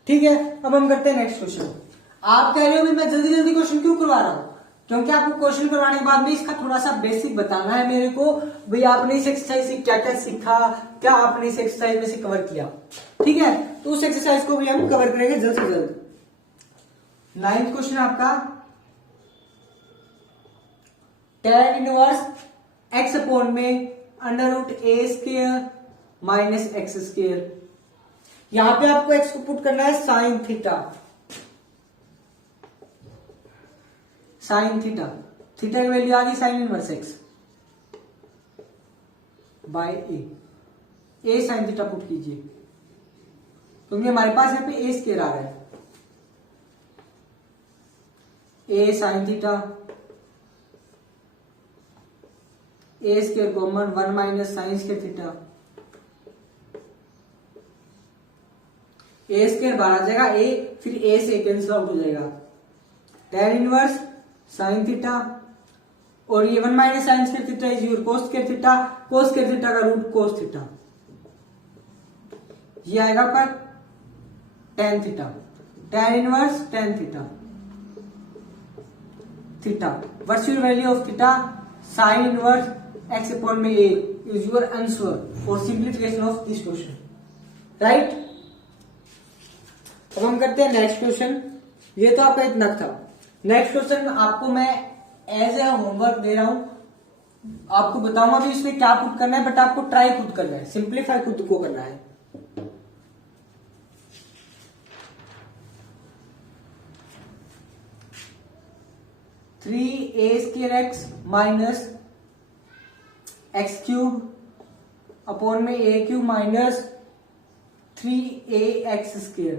ठीक है, अब हम करते हैं नेक्स्ट क्वेश्चन। आप कह रहे हो मैं जल्दी जल्दी क्वेश्चन क्यों करवा रहा हूं? क्योंकि आपको क्वेश्चन करवाने के बाद में इसका थोड़ा सा बेसिक बताना है मेरे को, भाई आपने इस एक्सरसाइज से क्या क्या सीखा, क्या आपने इस एक्सरसाइज में से कवर किया। ठीक है, तो उस एक्सरसाइज को भी हम कवर करेंगे जल्द से जल्द। 9th क्वेश्चन आपका tan इनवर्स एक्स अपॉन में अंडर रूट ए स्क्वायर माइनस एक्स स्क्वायर। यहां पे आपको एक्स को पुट करना है sine theta, sine theta, theta की वैल्यू आ गई साइन इनवर्स एक्स बाय ए साइन थीटा पुट कीजिए, क्योंकि हमारे पास यहां पे ए स्क्वायर आ रहा है। A sine theta, a square common 1 minus sine square theta, a square बाहर आ जाएगा, ए फिर ए से कैंसिल आउट हो जाएगा। tan इनवर्स साइन थीटा और ये 1 minus sine square theta is your cos square theta, cos square theta का रूट कोस थीटा, ये आएगा पर tan theta, tan inverse tan theta, theta what's your value of theta, sine inverse x upon में a is your answer for simplification of this question, right. अब हम करते हैं next question. ये तो आपका इतना था। नेक्स्ट क्वेश्चन आपको मैं एज ए होमवर्क दे रहा हूं, आपको बताऊंगा भी इसमें क्या पुट करना है, बट आपको ट्राई खुद करना है, सिंप्लीफाई खुद को करना है। Three a square x minus x cube upon में a cube minus 3ax square.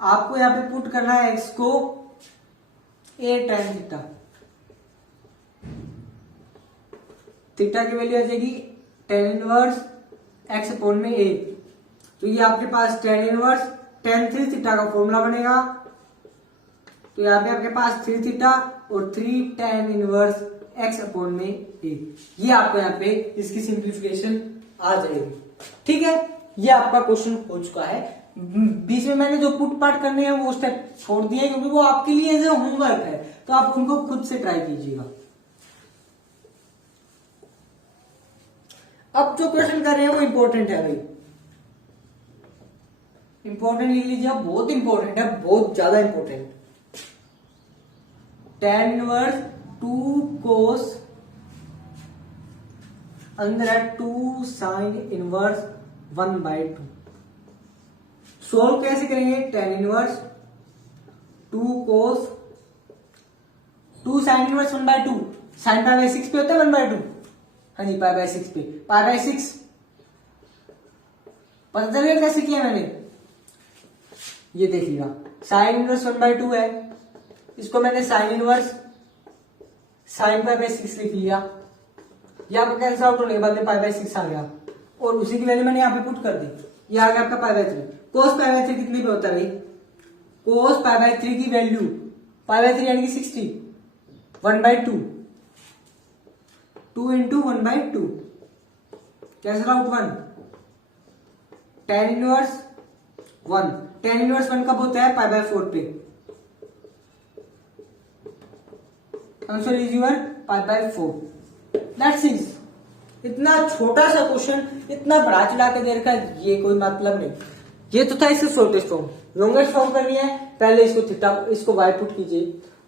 आपको यहां पे पुट करना है x को a tan थीटा। थीटा की वैल्यू आ जाएगी tan इनवर्स x अपॉन में a। तो ये आपके पास tan इनवर्स tan 3 थीटा का फॉर्मूला बनेगा। तो यहाँ पे आपके पास 3 थीटा और 3 tan इनवर्स x अपॉन में a। ये आपको यहाँ पे इसकी सिंप्लीफिकेशन आ जाएगी। ठीक है, ये आपका क्वेश्चन हो चुका है। बीच में मैंने जो पुट पार्ट करने हैं वो स्टेप छोड़ दिए क्योंकि वो आपके लिए एज ए होमवर्क है, तो आप उनको खुद से ट्राई कीजिएगा। अब जो क्वेश्चन कर रहे हैं वो इंपॉर्टेंट है भाई, इंपॉर्टेंट लिख लीजिए, बहुत इंपॉर्टेंट है, बहुत ज्यादा इंपॉर्टेंट। tan इनवर्स 2 cos अंदर है 2 sin इनवर्स 1/2। सोल्व कैसे करेंगे? tan inverse 2 cos 2 sin inverse 1/2, sin π/6 पे होता है 1/2। हाँ जी, π/6 पे, π/6 पता चल गया कैसे किया मैंने? ये देखिएगा, sin इनवर्स 1/2 है, इसको मैंने sin इनवर्स sin π/6 लिख लिया। यहाँ पर कैंसिल आउट होने के बाद में π/6 आ गया और उसी की वैल्यू मैंने यहाँ पे पुट कर दी। ये आ गया आपका π/3। cos π/3 कितने पे होता है भाई? cos π/3 की वैल्यू π/3 यानी कि 60, 1/2, 2 into 1/2, cancel out 1, tan inverse 1, tan inverse 1 कब होता है? π/4 पे। Answer is your π/4। That's it. इतना छोटा सा क्वेश्चन इतना बड़ा चला के दे रखा है, ये कोई मतलब नहीं। ये तो था इससे शॉर्टेस्ट फॉर्म। लॉन्गेस्ट फॉर्म करनी है, पहले इसको थीटा, इसको y पुट कीजिए,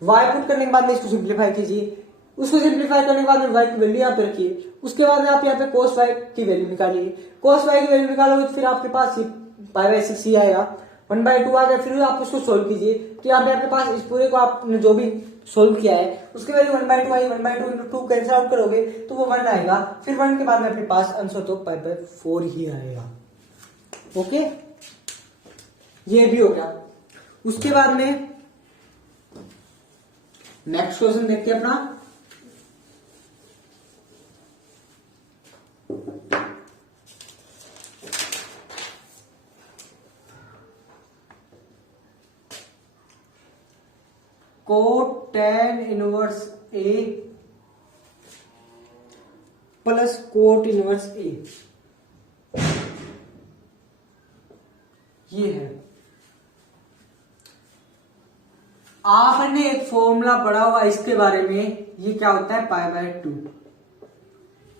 y पुट करने के बाद में इसको सिंप्लीफाई कीजिए, उसको सिंप्लीफाई करने के बाद में y की वैल्यू यहाँ पे रखिए, उसके बाद में आप यहाँ पे cos y की वैल्यू निकालिए। cos y की वैल्यू निकालोगे तो फिर आपके पास π/6 ही आएगा, 1/2 आ गया। फिर आप उसको सोल्व कीजिए, तो यहाँ पे आपके पास इस पूरे को आपने जो भी सोल्व किया है उसकी वैल्यू 1/2 आई, 1/2 इंटू 2 कैंसिल आउट करोगे तो वो 1 आएगा। फिर 1 के बाद में अपने पास आंसर तो π/4 ही आएगा। ओके, ये भी हो गया। उसके बाद में नेक्स्ट क्वेश्चन देखते हैं अपना। cot tan inverse a plus cot inverse a, ये है। आपने एक फॉर्मूला पढ़ा होगा इसके बारे में, ये क्या होता है? π/2।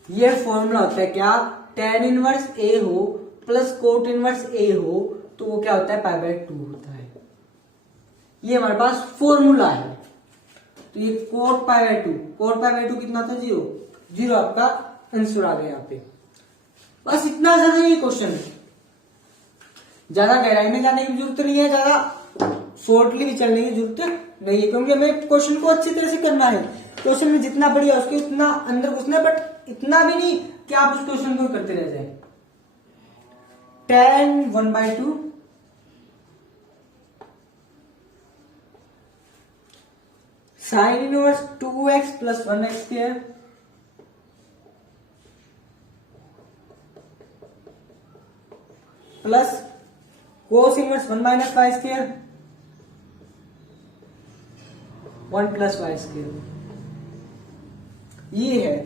ये फॉर्मूला होता है क्या? tan इनवर्स a हो प्लस cot इनवर्स a हो तो वो क्या होता है? π/2 होता है। ये हमारे पास फॉर्मूला है। तो ये cot π/2, cot π/2 कितना था? 0, 0 आपका आंसर आ गया यहाँ पे। बस इतना ज्यादा ये क्वेश्चन, ज्यादा गहराई में जाने की जरूरत नहीं है, ज्यादा शॉर्टली भी चलने की जरूरत नहीं है, क्योंकि हमें क्वेश्चन को अच्छी तरह से करना है। क्वेश्चन में जितना बढ़िया उसके उतना अंदर घुसना है, बट इतना भी नहीं कि आप उस क्वेश्चन को करते रह जाए। tan 1/2 sin inverse 2x plus 1x square plus cos inverse 1 minus y square 1 plus y square. ये है।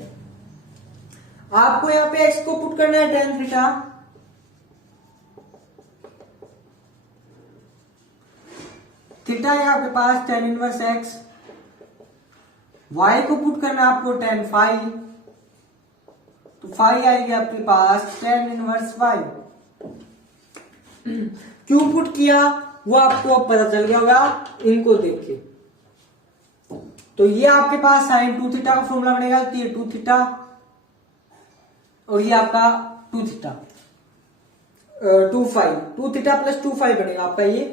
आपको यहां पे x को पुट करना है tan थीटा, थीटा है आपके पास tan इनवर्स x, y को पुट करना है आपको tan फाई, तो फाई आएगी आपके पास tan इनवर्स y। क्यों पुट किया वो आपको अब पता चल गया होगा इनको देख के। तो ये आपके पास साइन 2 थीटा का फॉर्मूला बनेगा, तो ये 2 थीटा और ये आपका 2 theta 2 five 2 theta plus 2 five बनेगा आपका। ये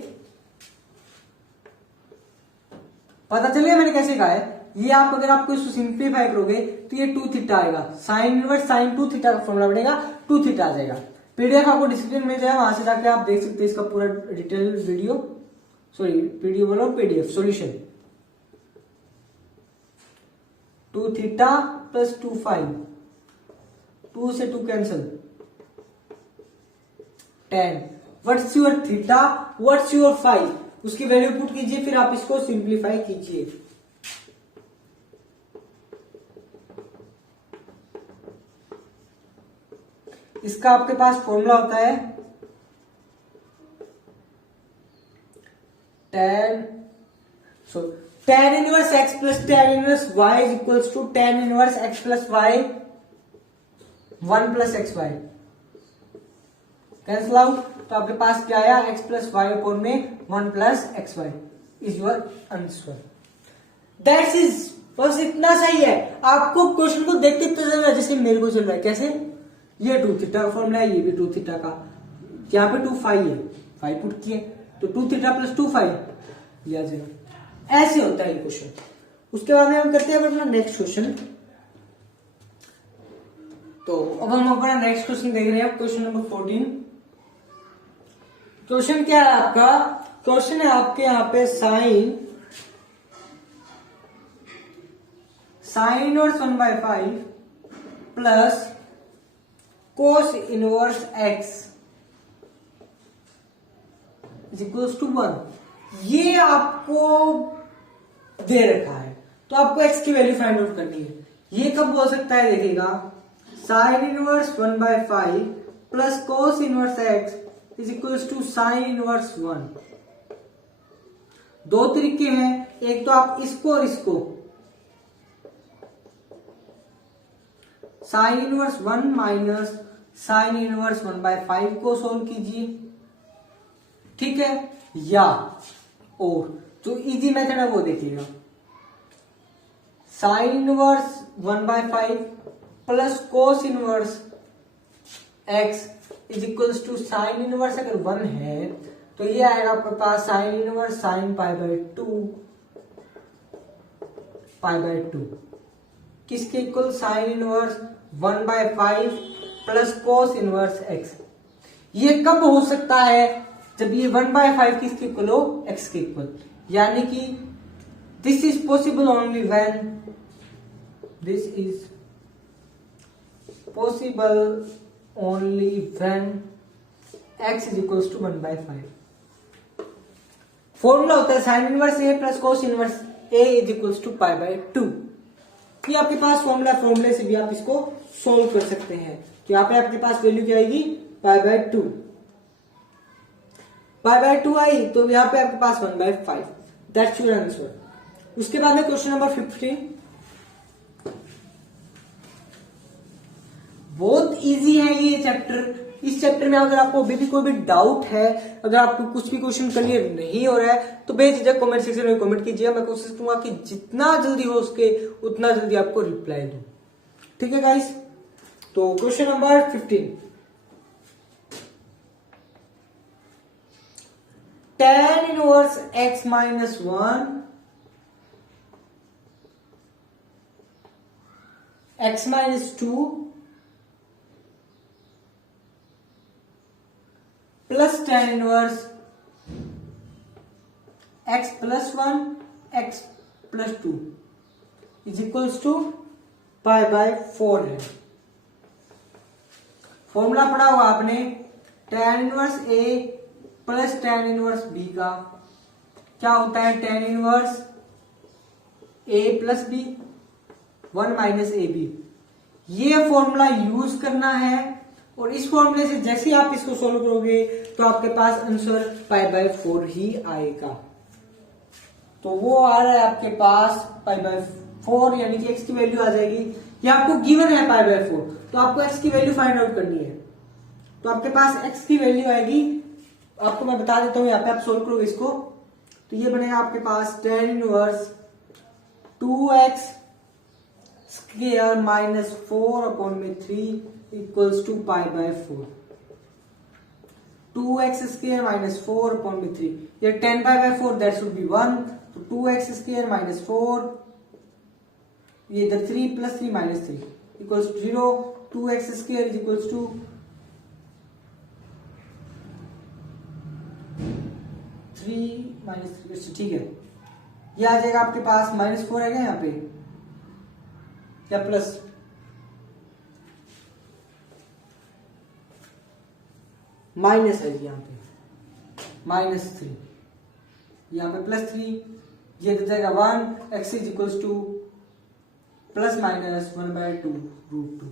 पता चलिए मैंने कैसे कहा है। ये आप अगर आपको इसको सिंप्लीफाई करोगे तो ये 2 थीटा आएगा, साइन इनवर्स साइन 2 थीटा का फॉर्मूला बनेगा, 2 थीटा आ जाएगा। पीडीएफ आपको डिस्क्रिप्शन में जाए, वहां से जाके आप देख सकते हैं इसका पूरा डिटेल वीडियो, सॉरी वीडियो बोलो PDF solution. 2 theta plus 2 five, 2 से 2 cancel, 10 what's your theta what's your five, उसकी वैल्यू पुट कीजिए, फिर आप इसको सिंप्लीफाई कीजिए। इसका आपके पास फॉर्मूला होता है tan inverse x plus tan inverse y is equals to tan inverse x plus y 1 plus x y. Cancel out, तो आपके पास क्या आया, x प्लस वाई अपॉन में 1 plus x y is your answer. That's is, बस इतना सही है। आपको क्वेश्चन को देखते पता चल रहा है जैसे मेरे को चल रहा है। कैसे, ये 2 थीटा का फॉर्मूला है, ये भी 2 थीटा का, यहाँ पे 2 फाइव है, 5 पुट किए तो 2 थीटा प्लस 2 फाइव ये आ जाएगा। ऐसे होता है ये क्वेश्चन। उसके बाद में हम करते हैं अपना नेक्स्ट क्वेश्चन। तो अब हम अपना नेक्स्ट क्वेश्चन देख रहे हैं, क्वेश्चन नंबर 14। क्वेश्चन क्या है आपका, क्वेश्चन है आपके यहाँ पे sine inverse 1/5 plus cos inverse x is equals to 1। ये आपको दे रखा है, तो आपको x की वैल्यू फाइंड आउट करनी है। ये कब हो सकता है, देखिएगा, sine inverse 1/5 plus cos inverse x is equals to sine inverse 1। दो तरीके हैं, एक तो आप इसको और इसको sign inverse 1 minus sign inverse 1/5 को सोल्व कीजिए, ठीक है, या और जो इजी मेथड है वो देखिएगा, sine inverse 1/5 plus cos inverse x is equals to sine inverse अगर 1 है तो ये आएगा आपके पास साइन इनवर्स साइन पाई/2 किसके equal, sine inverse 1/5 plus cos inverse x। ये कब हो सकता है, जब ये 1/5 किसके इक्वल हो, x के इक्वल, यानी कि this is possible only when, this is possible only when x is equals to 1/5। Formula होता है sine inverse a plus cos inverse a is equals to पाई/2। ये आपके पास फॉर्मूला, फॉर्मूले से भी आप इसको सोल्व कर सकते हैं। तो यहाँ पे आपके पास वैल्यू क्या आएगी, पाई/2 आई, तो यहाँ पे आपके पास 1/5। That's your answer. उसके बाद में क्वेश्चन नंबर 15, बहुत इजी है ये चैप्टर। इस चैप्टर में अगर आपको अभी भी कोई भी डाउट है, अगर आपको कुछ भी क्वेश्चन क्लियर नहीं हो रहा है तो बेझिझक कमेंट सेक्शन में कमेंट कीजिए। मैं कोशिश करूंगा कि जितना जल्दी हो सके उतना जल्दी आपको रिप्लाई दूं, ठीक है गाइस। तो question number 15, tan inverse x minus 1 x minus 2 plus tan inverse x plus 1 x plus 2 is equals to पाई/4 है। फॉर्मूला पढ़ा होगा आपने, tan inverse a plus tan inverse b का क्या होता है, tan inverse a plus b 1 minus a b. ये फॉर्मूला यूज करना है और इस फॉर्मूले से जैसे ही आप इसको सोल्व करोगे तो आपके पास आंसर पाई/4 ही आएगा। तो वो आ रहा है आपके पास पाई/4, यानी कि x की वैल्यू आ जाएगी। ये आपको गिवन है पाई/4, तो आपको x की वैल्यू फाइंड आउट करनी है। तो आपके पास x की वैल्यू आएगी आपको मैं बता देता हूँ, यहाँ पे आप सोल्व करोगे इसको तो ये बनेगा आपके पास tan inverse 2x square minus 4/3 equals to π/4। 2x square minus 4/3, ये 10π/4 दैट शुड बी 1, तो 2x स्क्वायर माइनस 4, ये इधर 3 plus 3 minus 3 equals to 0। 2x square is equals to 3 minus 3, ठीक है। ये आ जाएगा आपके पास -4 आएगा यहाँ पे या प्लस, माइनस है यहाँ पे -3, यहाँ पे +3, ये दे जाएगा 1, x is equals to ±1/2√2।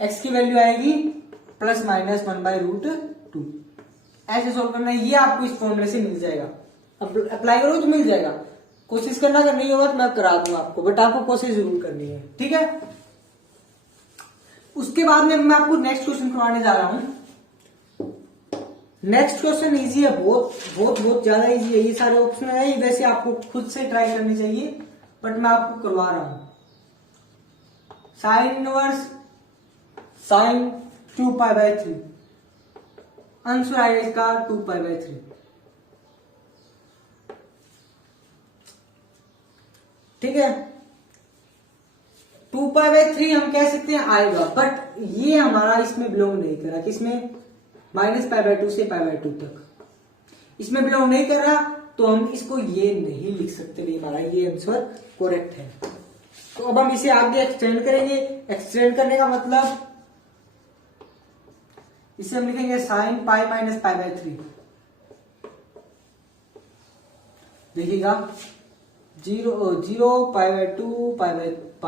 x की वैल्यू आएगी ±1/√2। ऐसे सोल्व करना है, ये आपको इस फॉर्मूले से मिल जाएगा। अब अप्लाई करो तो मिल जाएगा। कोशिश करना, अगर नहीं होगा तो मैं करा दूंगा आपको, बट आपको कोशिश जरूर करनी है, ठीक है। उसके बाद में मैं आपको नेक्स्ट क्वेश्चन करवाने जा रहा हूं। नेक्स्ट क्वेश्चन इजी है, बहुत बहुत बहुत ज्यादा इजी है। ये सारे ऑप्शन है, वैसे आपको खुद से ट्राई करनी चाहिए, बट मैं आपको करवा रहा हूं। साइन इनवर्स साइन 2π/3, आंसर आएगा इसका 2π/3। ठीक है, 2π/3 हम कह सकते हैं आएगा, बट ये हमारा इसमें बिलोंग नहीं कर रहा। किसमें? -π/2 से π/2 तक इसमें बिलोंग नहीं कर रहा, तो हम इसको ये नहीं लिख सकते, नहीं हमारा ये आंसर करेक्ट है। तो अब हम इसे आगे एक्सटेंड करेंगे। एक्सटेंड करने का मतलब इसे हम लिखेंगे sin π - π/3। देखिएगा 0 π/2 π/π,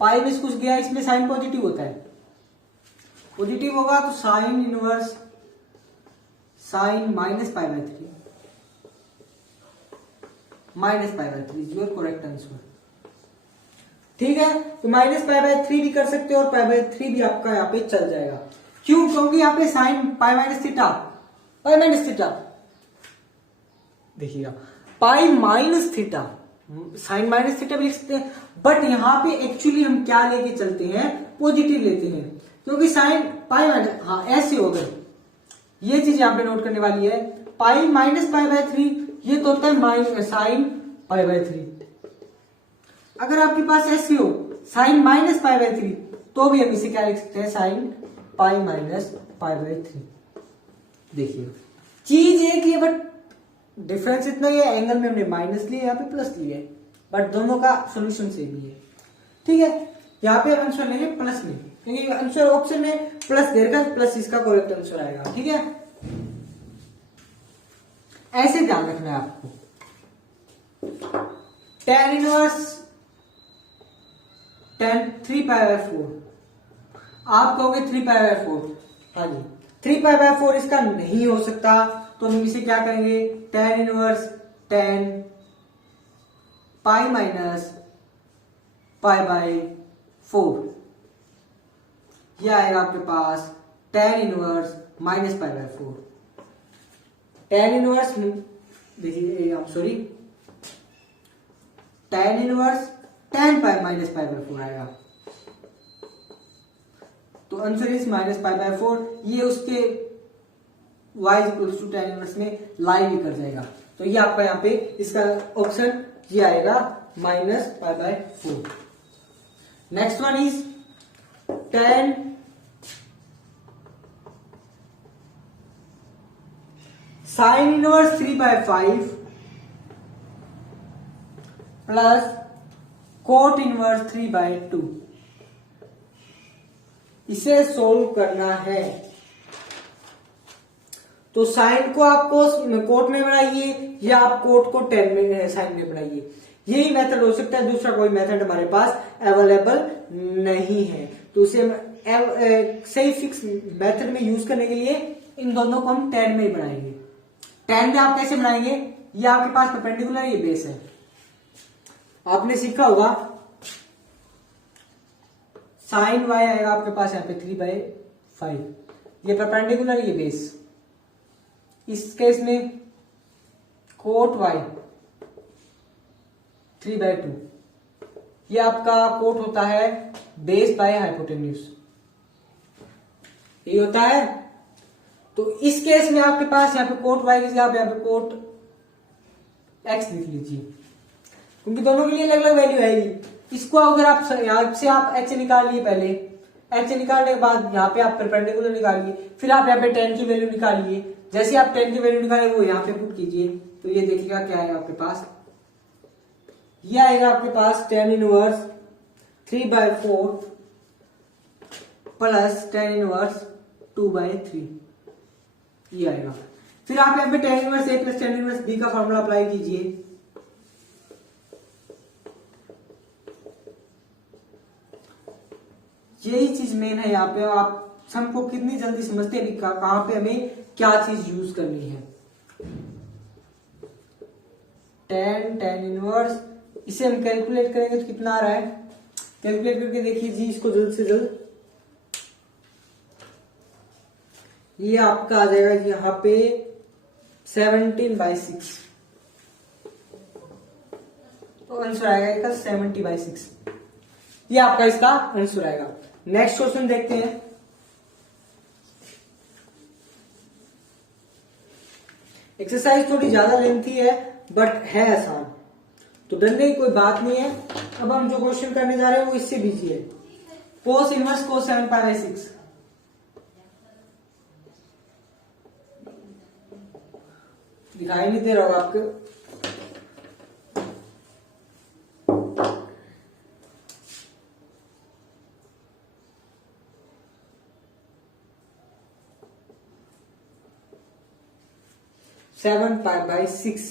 पाई में कुछ गया, इसमें साइन पॉजिटिव होता है, पॉजिटिव होगा तो sine inverse sine -π/3 -π/3 your correct answer. ठीक है, तो -π/3 भी कर सकते हो और π/3 भी आपका यहाँ पे चल जाएगा। क्यों? क्योंकि यहाँ पे साइन π - θ देखिएगा, पाई माइनस थीटा, साइन -θ भी लिख सकते हैं, बट यहाँ पे एक्चुअली हम क्या लेके चलते हैं? पॉजिटिव लेते हैं, क्योंकि साइन पाई माइनस, हाँ ऐसे हो गए। ये चीज यहाँ पे नोट करने वाली है। पाई -π/3 ये तो होता है साइन π/3। अगर आपके पास ऐसे हो साइन -π/3, तो भी हम इसे क्या लिख सकते हैं? Sine pi -π/3। देखिए चीज एक ही है, बट डिफरेंस इतना ही है, एंगल में हमने माइनस लिया, यहाँ पे प्लस लिया है, बट दोनों का सोल्यूशन सेम ही है। ठीक है, यहाँ पे आंसर लेंगे प्लस में, क्योंकि आंसर ऑप्शन में प्लस दे रखा है, प्लस इसका करेक्ट आंसर आएगा। ठीक है, ऐसे ध्यान रखना है आपको। tan इनवर्स 3π/4, आप कहोगे 3π/4, हाँ जी 3π/4 इसका नहीं हो सकता, तो हम इसे क्या करेंगे? tan इनवर्स tan π - π/4, यह आएगा आपके पास tan इनवर्स -π/4। tan इनवर्स देखिए, आप सॉरी, tan इनवर्स tan π - π/4 आएगा, तो आंसर इज -π/4। ये उसके y equals to tan inverse में लाई भी कर जाएगा, तो ये आपका यहाँ पे इसका ऑप्शन ये आएगा -π/4। Next one is tan sine inverse 3/5 plus cot inverse 3/2। इसे सोल्व करना है, तो साइन को आप कोट में बनाइए या आप कोट को टेन में साइन में बनाइए। यही मेथड हो सकता है, दूसरा कोई मेथड हमारे पास अवेलेबल नहीं है, तो उसे सही फिक्स मेथड में यूज करने के लिए इन दोनों को हम टेन में ही बनाएंगे। टेन में आप कैसे बनाएंगे? ये आपके पास परपेंडिकुलर, ये बेस है, आपने सीखा होगा। साइन y आएगा आपके पास यहाँ पे 3/5, ये परपेंडिकुलर, ये बेस, इस केस में कोट वाई 3/2, ये आपका कोट होता है बेस बाय हाइपोटेन्यूज, ये होता है। तो इस केस में आपके पास यहाँ पे कोट वाई की जगह आप यहाँ पे कोट एक्स लिख लीजिए, क्योंकि दोनों के लिए अलग अलग वैल्यू है ही। इसको अगर आप यहाँ से आप एच निकालिए, पहले एच निकालने के बाद यहाँ पे आप परपेंडिकुलर निकालिए, फिर आप यहाँ पे टेन की वैल्यू निकालिए। जैसे आप टेन की वैल्यू निकाले वो यहाँ पे पुट कीजिए, तो ये देखिएगा क्या आएगा आपके पास, ये आएगा आपके पास tan inverse 3/4 plus tan inverse 2/3, ये आएगा। फिर आप यहाँ पे tan inverse a plus tan inverse b का फॉर्मूला अप्लाई कीजिए, यही चीज मेन है। यहाँ पे आप सम को कितनी जल्दी समझते हैं, कहां पे हमें क्या चीज यूज करनी है। tan इनवर्स, इसे हम कैलकुलेट करेंगे तो कितना आ रहा है, कैलकुलेट करके देखिए जी इसको जल्द से जल्द। ये आपका आ जाएगा यहाँ पे 17/6, तो आंसर आएगा इसका 70/6, ये आपका इसका आंसर आएगा। नेक्स्ट क्वेश्चन देखते हैं। एक्सरसाइज थोड़ी ज्यादा लेंथी है बट है आसान, तो डरने की कोई बात नहीं है। अब हम जो क्वेश्चन करने जा रहे हैं वो इससे बिजी है। कोस इनवर्स कोस 7π/6, दिखाई नहीं दे रहा होगा आपको, सेवन पाई 6।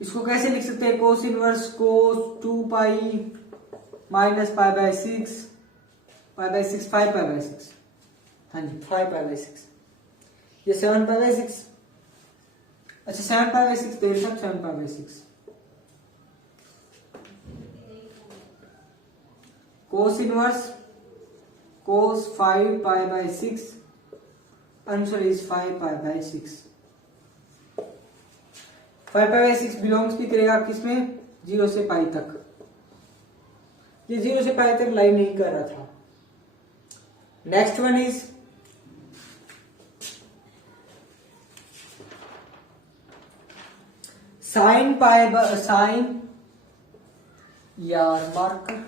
इसको कैसे लिख सकते हैं, कोस इनवर्स कोस 2π माइनस π/6, π/6 5π/6, हाँ जी 5π/6, ये 7π/6, अच्छा 7π/6 देर तक 7π/6। Cos inverse cos 5π/6, answer is 5π/6। 5π/6 belongs भी करेगा किसमें, 0 से पाई तक। ये 0 से पाई तक लाइन नहीं कर रहा था। नेक्स्ट वन इज साइन यार मार्कर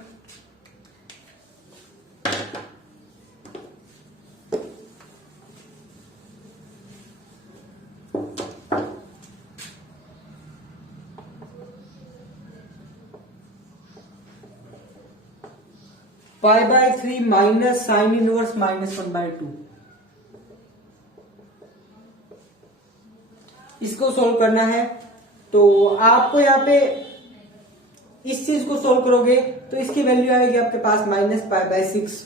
π/3 माइनस साइन इनवर्स -1/2, इसको सोल्व करना है। तो आपको यहाँ पे इस चीज को सोल्व करोगे तो इसकी वैल्यू आएगी आपके पास -π/6।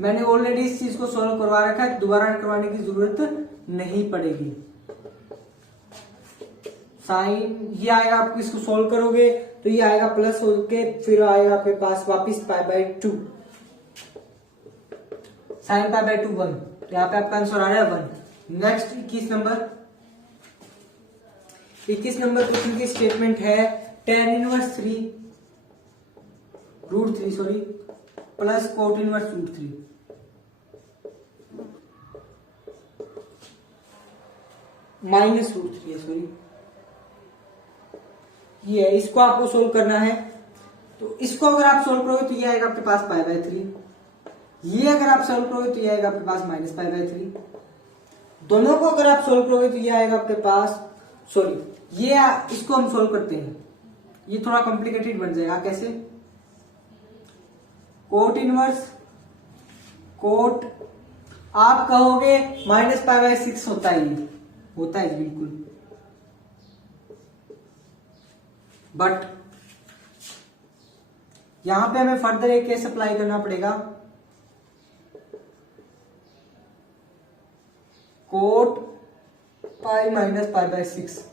मैंने ऑलरेडी इस चीज को सोल्व करवा रखा है, दोबारा करवाने की जरूरत नहीं पड़ेगी। साइन ये आएगा, आपको इसको सोल्व करोगे तो ये आएगा प्लस होके, फिर आएगा आपके पास वापिस π/2, साइन π/2 1, तो यहाँ पे आपका आंसर आ रहा है 1। नेक्स्ट 21 नंबर क्वेश्चन की स्टेटमेंट है tan inverse 3 √3 sorry plus cot inverse √3, minus √3 है सॉरी, ये है। इसको आपको सोल्व करना है, तो इसको अगर आप सोल्व करोगे तो ये आएगा आपके पास π/3, ये अगर आप सोल्व करोगे तो ये आएगा आपके पास -π/3, दोनों को अगर आप सोल्व करोगे तो ये आएगा आपके पास सॉरी ये इसको हम सोल्व करते हैं, ये थोड़ा कॉम्प्लिकेटेड बन जाएगा। कैसे, कोट इनवर्स कोट आप कहोगे -π/6 होता है, होता है बिल्कुल, बट यहां पे हमें फर्दर एक केस अप्लाई करना पड़ेगा। कोट पाई -π/6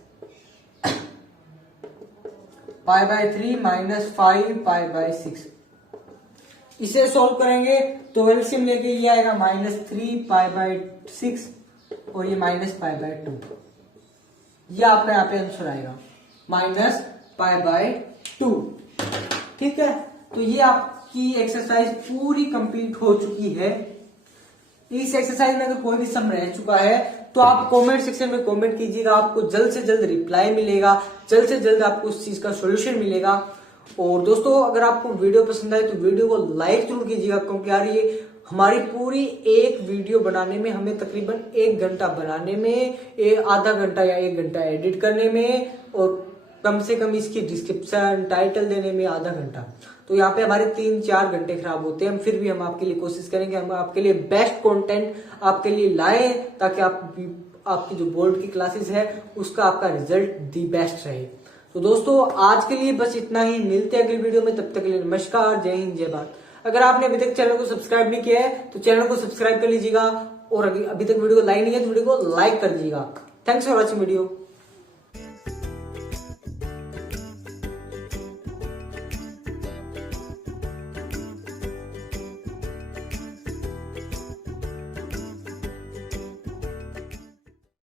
π/3 -5 π/6, इसे सॉल्व करेंगे तो एलसीएम लेके ये आएगा -3 π/6 और ये -π/2। ये आपका यहाँ पे आंसर आएगा -π/2। ठीक है, तो ये आपकी एक्सरसाइज पूरी कंप्लीट हो चुकी है। इस एक्सरसाइज में अगर कोई भी सम रह चुका है तो आप कमेंट सेक्शन में कमेंट कीजिएगा, आपको जल्द से जल्द रिप्लाई मिलेगा, जल्द से जल्द आपको उस चीज का सॉल्यूशन मिलेगा। और दोस्तों अगर आपको वीडियो पसंद आए तो वीडियो को लाइक जरूर कीजिएगा, क्योंकि यार ये हमारी पूरी एक वीडियो बनाने में हमें तकरीबन 1 घंटा बनाने में, आधा घंटा या 1 घंटा एडिट करने में, और कम से कम इसकी डिस्क्रिप्शन टाइटल देने में आधा घंटा। तो यहाँ पे हमारे 3-4 घंटे खराब होते हैं। फिर भी हम आपके लिए कोशिश करेंगे, हम आपके लिए बेस्ट कंटेंट आपके लिए लाएं, ताकि आपकी जो बोर्ड की क्लासेस है उसका आपका रिजल्ट दी बेस्ट रहे। तो दोस्तों आज के लिए बस इतना ही, मिलते हैं अगली वीडियो में, तब तक के लिए नमस्कार, जय हिंद, जय भारत। अगर आपने अभी तक चैनल को सब्सक्राइब नहीं किया है तो चैनल को सब्सक्राइब कर लीजिएगा, और अभी तक वीडियो को लाइक नहीं है तो वीडियो को लाइक कर दीजिएगा। Thanks for watching video.